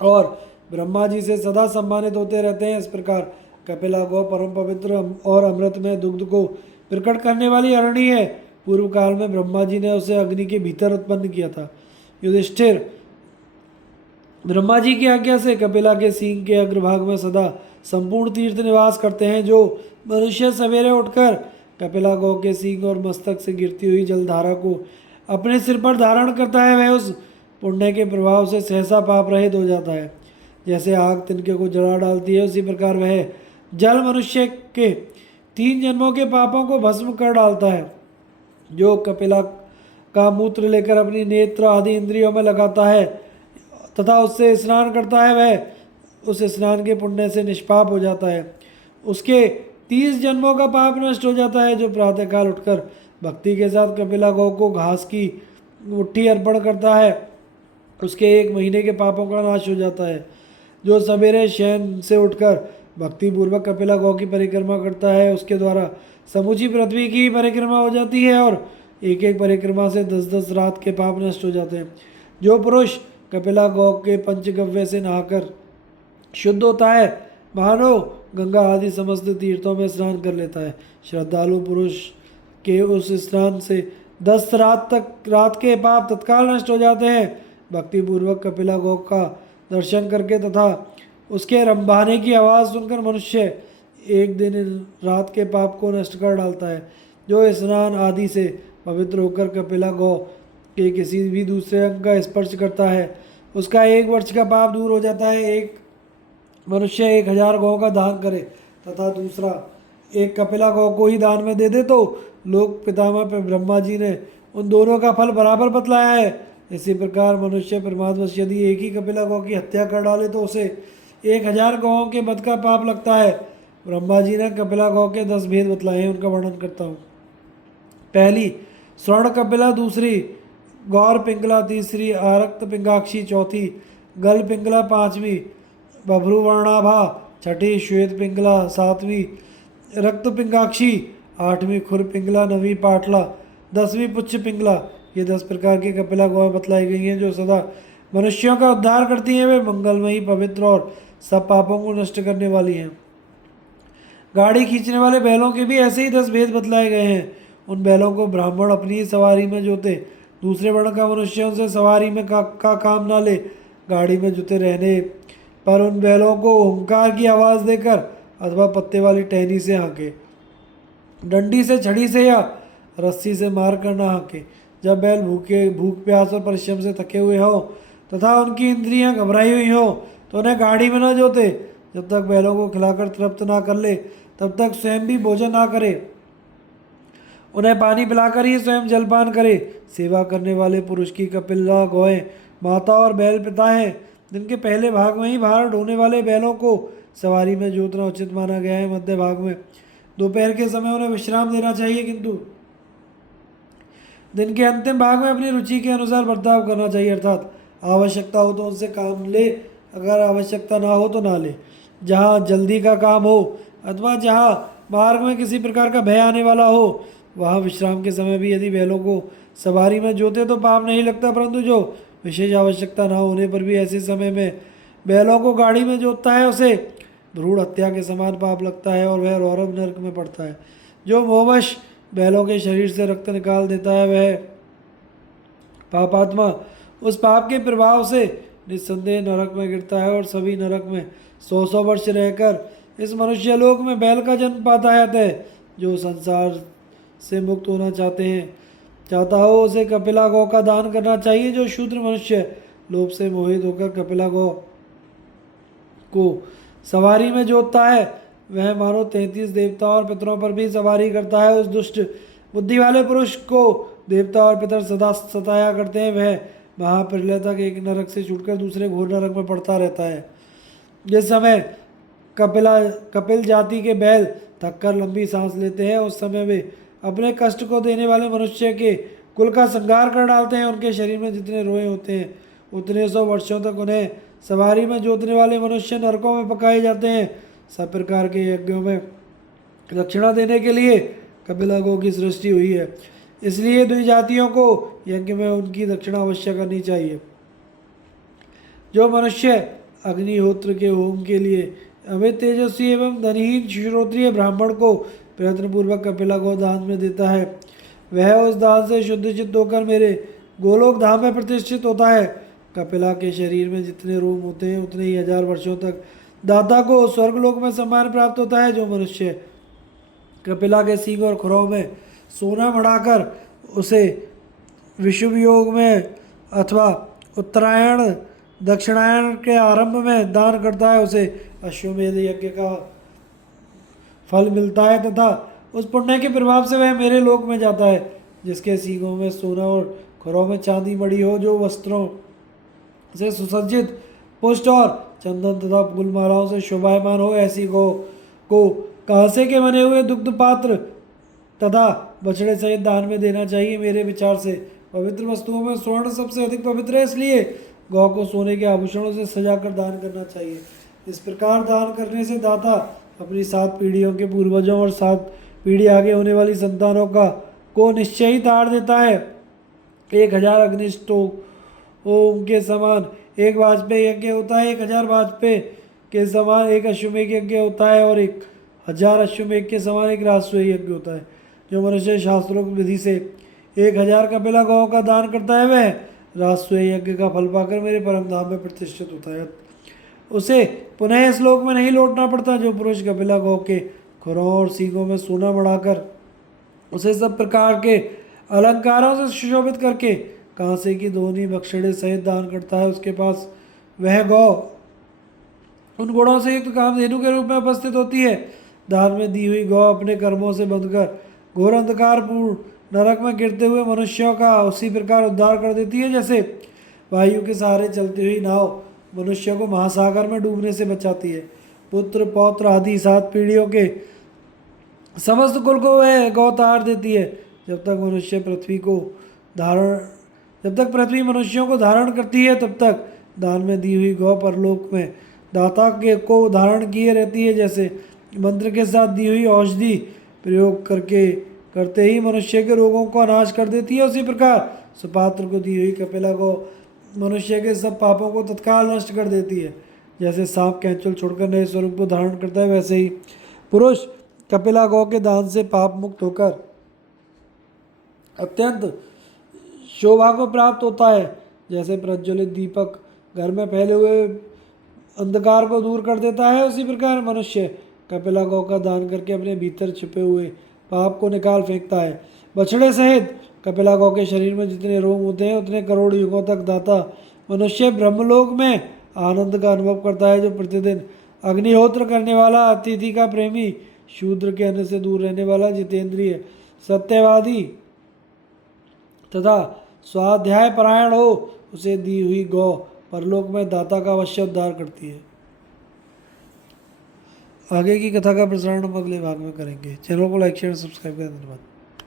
और ब्रह्मा जी से सदा सम्मानित होते रहते हैं। इस प्रकार कपिला गौ परम पवित्र और अमृत में दुग्ध को प्रकट करने वाली अरणी है। पूर्व काल में ब्रह्मा जी ने उसे अग्नि के भीतर उत्पन्न किया था। युधिष्ठिर, ब्रह्मा जी की आज्ञा से कपिला के सींग के अग्रभाग में सदा संपूर्ण तीर्थ निवास करते हैं। जो मनुष्य सवेरे उठकर कपिला गौ के सींग और मस्तक से गिरती हुई जलधारा को अपने सिर पर धारण करता है, वह उस पुण्य के प्रभाव से सहसा पाप रहित हो जाता है। जैसे आग तिनके को जला डालती है, उसी प्रकार वह जल मनुष्य के 3 जन्मों के पापों को भस्म कर डालता है। जो कपिला का मूत्र लेकर अपनी नेत्र आदि इंद्रियों में लगाता है तथा उससे स्नान करता है, वह उस स्नान के पुण्य से निष्पाप हो जाता है। उसके 30 जन्मों का पाप नष्ट हो जाता है। जो प्रातःकाल उठकर भक्ति के साथ कपिला गौ को घास की मुट्ठी अर्पण करता है, उसके 1 महीने के पापों का नाश हो जाता है। जो सवेरे शयन से उठकर भक्ति पूर्वक कपिला गौ की परिक्रमा करता है, उसके द्वारा समूची पृथ्वी की परिक्रमा हो जाती है और एक एक परिक्रमा से 10-10 रात के पाप नष्ट हो जाते हैं। जो पुरुष कपिला गौ के पंचगव्य से नहाकर शुद्ध होता है, मानो गंगा आदि समस्त तीर्थों में स्नान कर लेता है। श्रद्धालु पुरुष के उस स्नान से 10 रात के पाप तत्काल नष्ट हो जाते हैं। भक्ति पूर्वक कपिला गौ का दर्शन करके तथा उसके रंभाने की आवाज़ सुनकर मनुष्य एक दिन रात के पाप को नष्ट कर डालता है। जो स्नान आदि से पवित्र होकर कपिला गौ के किसी भी दूसरे अंग का स्पर्श करता है, उसका 1 वर्ष का पाप दूर हो जाता है। एक मनुष्य 1000 गौ का दान करे तथा दूसरा एक कपिला गौ को ही दान में दे दे तो लोक पितामह पे ब्रह्मा जी ने उन दोनों का फल बराबर बतलाया है। इसी प्रकार मनुष्य प्रमादवश यदि एक ही कपिला गौ की हत्या कर डाले तो उसे 1000 गौओं के वध का पाप लगता है। ब्रह्मा जी ने कपिला गौ के 10 भेद बतलाए हैं, उनका वर्णन करता हूँ। पहली स्वर्ण कपिला, दूसरी गौर पिंगला, तीसरी आरक्त पिंगाक्षी, चौथी गल पिंगला, पांचवी बभ्रुवर्णाभा, छठी श्वेत पिंगला, सातवीं रक्त पिंगाक्षी, आठवीं खुर पिंगला, नवीं पाटला, 10वीं पुच्छ पिंगला। ये 10 प्रकार की कपिला गौएं बतलाई गई हैं जो सदा मनुष्यों का उद्धार करती हैं। वे मंगलमयी, पवित्र और सब पापों को नष्ट करने वाली हैं। गाड़ी खींचने वाले बैलों के भी ऐसे ही 10 भेद बतलाए गए हैं। उन बैलों को ब्राह्मण अपनी ही सवारी में जोते, दूसरे वर्ण का मनुष्य उनसे सवारी में का काम ना ले। गाड़ी में जुते रहने पर उन बैलों को ओंकार की आवाज़ देकर अथवा पत्ते वाली टहनी से हाँके, डंडी से, छड़ी से या रस्सी से मार कर ना हाँके। जब बैल भूख प्यास और परिश्रम से थके हुए हों तथा उनकी इंद्रियां घबराई हुई हों तो उन्हें गाड़ी में न जोते। जब तक बैलों को खिलाकर तृप्त ना कर ले तब तक स्वयं भी भोजन ना करे। उन्हें पानी पिलाकर ही स्वयं जलपान करे। सेवा करने वाले पुरुष की कपिला गौएं माता और बैल पिता हैं। जिनके पहले भाग में ही भार ढोने वाले बैलों को सवारी में जोतना उचित माना गया है। मध्य भाग में दोपहर के समय उन्हें विश्राम देना चाहिए, किंतु दिन के अंतिम भाग में अपनी रुचि के अनुसार बर्ताव करना चाहिए। अर्थात आवश्यकता हो तो उनसे काम ले, अगर आवश्यकता ना हो तो ना ले। जहाँ जल्दी का काम हो अथवा जहाँ मार्ग में किसी प्रकार का भय आने वाला हो, वहाँ विश्राम के समय भी यदि बैलों को सवारी में जोते तो पाप नहीं लगता, परंतु जो विशेष आवश्यकता ना होने पर भी ऐसे समय में बैलों को गाड़ी में जोतता है उसे भ्रूण हत्या के समान पाप लगता है और वह रौरव नरक में पड़ता है। जो मोहवश बैलों के शरीर से रक्त निकाल देता है वह पापात्मा उस पाप के प्रभाव से निस्संदेह नरक में गिरता है और सभी नरक में 100 वर्ष रहकर इस मनुष्य लोक में बैल का जन्म पाता है। अतः जो संसार से मुक्त होना चाहता हो उसे कपिला गौ का दान करना चाहिए। जो शूद्र मनुष्य लोभ से मोहित होकर कपिला गौ को सवारी में जोतता है वह मानो 33 देवताओं और पितरों पर भी सवारी करता है। उस दुष्ट बुद्धि वाले पुरुष को देवता और पितर सदा सताया करते हैं। वह महाप्रलय तक एक नरक से छूटकर दूसरे घोर नरक में पड़ता रहता है। जिस समय कपिल जाति के बैल थककर लंबी सांस लेते हैं उस समय वे अपने कष्ट को देने वाले मनुष्य के कुल का संहार कर डालते हैं। उनके शरीर में जितने रोए होते हैं उतने 100 वर्षों तक उन्हें सवारी में जोतने वाले मनुष्य नरकों में पकाए जाते हैं। सब प्रकार के यज्ञों में दक्षिणा देने के लिए कपिला गौ की सृष्टि हुई है, इसलिए द्विजातियों को यज्ञ में उनकी दक्षिणा अवश्य करनी चाहिए। जो मनुष्य अग्निहोत्र के होम के लिए अमित तेजस्वी एवं धनहीन श्रोत्रिय ब्राह्मण को प्रयत्नपूर्वक कपिला गौ दान में देता है वह उस दान से शुद्ध चित्त होकर मेरे गोलोक धाम में प्रतिष्ठित होता है। कपिला के शरीर में जितने रोम होते हैं उतने ही 1000 वर्षों तक दाता को स्वर्गलोक में सम्मान प्राप्त होता है। जो मनुष्य कपिला के सींग और खुरों में सोना मढ़ाकर उसे विषुव योग में अथवा उत्तरायण दक्षिणायन के आरंभ में दान करता है उसे अश्वमेध यज्ञ का फल मिलता है तथा उस पुण्य के प्रभाव से वह मेरे लोक में जाता है। जिसके सींगों में सोना और खुरों में चांदी मड़ी हो, जो वस्त्रों से सुसज्जित पुष्ट और चंदन तथा फूल मालाओं से शोभायमान हो ऐसी गौ को कांसे के बने हुए दुग्ध पात्र तथा बछड़े सहित दान में देना चाहिए। मेरे विचार से पवित्र वस्तुओं में स्वर्ण सबसे अधिक पवित्र है, इसलिए गौ को सोने के आभूषणों से सजाकर दान करना चाहिए। इस प्रकार दान करने से दाता अपनी 7 पीढ़ियों के पूर्वजों और 7 पीढ़ी आगे होने वाली संतानों का को निश्चय ही ताड़ देता है। 1000 अग्निष्टों ओम के समान एक वाजपेयी यज्ञ होता है, 1000 वाजपेयी के समान एक अश्वमेध यज्ञ होता है और 1000 अश्वमेध के समान एक राजसूय यज्ञ होता है। जो मनुष्य शास्त्रों की विधि से 1000 कपिला गौ का दान करता है वह राजसूय यज्ञ का फल पाकर मेरे परम धाम में प्रतिष्ठित होता है। उसे पुनः इस लोक में नहीं लौटना पड़ता। जो पुरुष कपिला गौ के खुरों और सींगों में सोना बढ़ाकर उसे सब प्रकार के अलंकारों से सुशोभित करके कांसे की दोहनी बछड़े सहित दान करता है, उसके पास वह गौ उन गुणों से युक्त कामधेनु के रूप में उपस्थित होती है। दान में दी हुई गौ अपने कर्मों से बंधकर घोर अंधकार पूर्ण नरक में गिरते हुए मनुष्यों का उसी प्रकार उद्धार कर देती है जैसे वायु के सहारे चलती हुई नाव मनुष्य को महासागर में डूबने से बचाती है। पुत्र पौत्र आदि 7 पीढ़ियों के समस्त कुल को वह गौ तार देती है। जब तक पृथ्वी मनुष्यों को धारण करती है तब तक दान में दी हुई गौ परलोक में दाता के को धारण किए रहती है। जैसे मंत्र के साथ दी हुई औषधि प्रयोग करते ही मनुष्य के रोगों को नाश कर देती है, उसी प्रकार सुपात्र को दी हुई कपिला गौ मनुष्य के सब पापों को तत्काल नष्ट कर देती है। जैसे सांप कैंचुल छोड़कर नए स्वरूप को धारण करता है वैसे ही पुरुष कपिला गौ के दान से पाप मुक्त होकर अत्यंत शोभा को प्राप्त होता है। जैसे प्रज्वलित दीपक घर में फैले हुए अंधकार को दूर कर देता है, उसी प्रकार मनुष्य कपिला गौ का दान करके अपने भीतर छिपे हुए पाप को निकाल फेंकता है। बछड़े सहित कपिला गौ के शरीर में जितने रोम होते हैं उतने करोड़ युगों तक दाता मनुष्य ब्रह्मलोक में आनंद का अनुभव करता है। जो प्रतिदिन अग्निहोत्र करने वाला, अतिथि का प्रेमी, शूद्र के अन्न से दूर रहने वाला, जितेंद्रिय, सत्यवादी तथा स्वाध्याय परायण हो उसे दी हुई गौ परलोक में दाता का अवश्य उद्धार करती है। आगे की कथा का प्रसारण हम अगले भाग में करेंगे। चैनल को लाइक शेयर सब्सक्राइब करें। धन्यवाद।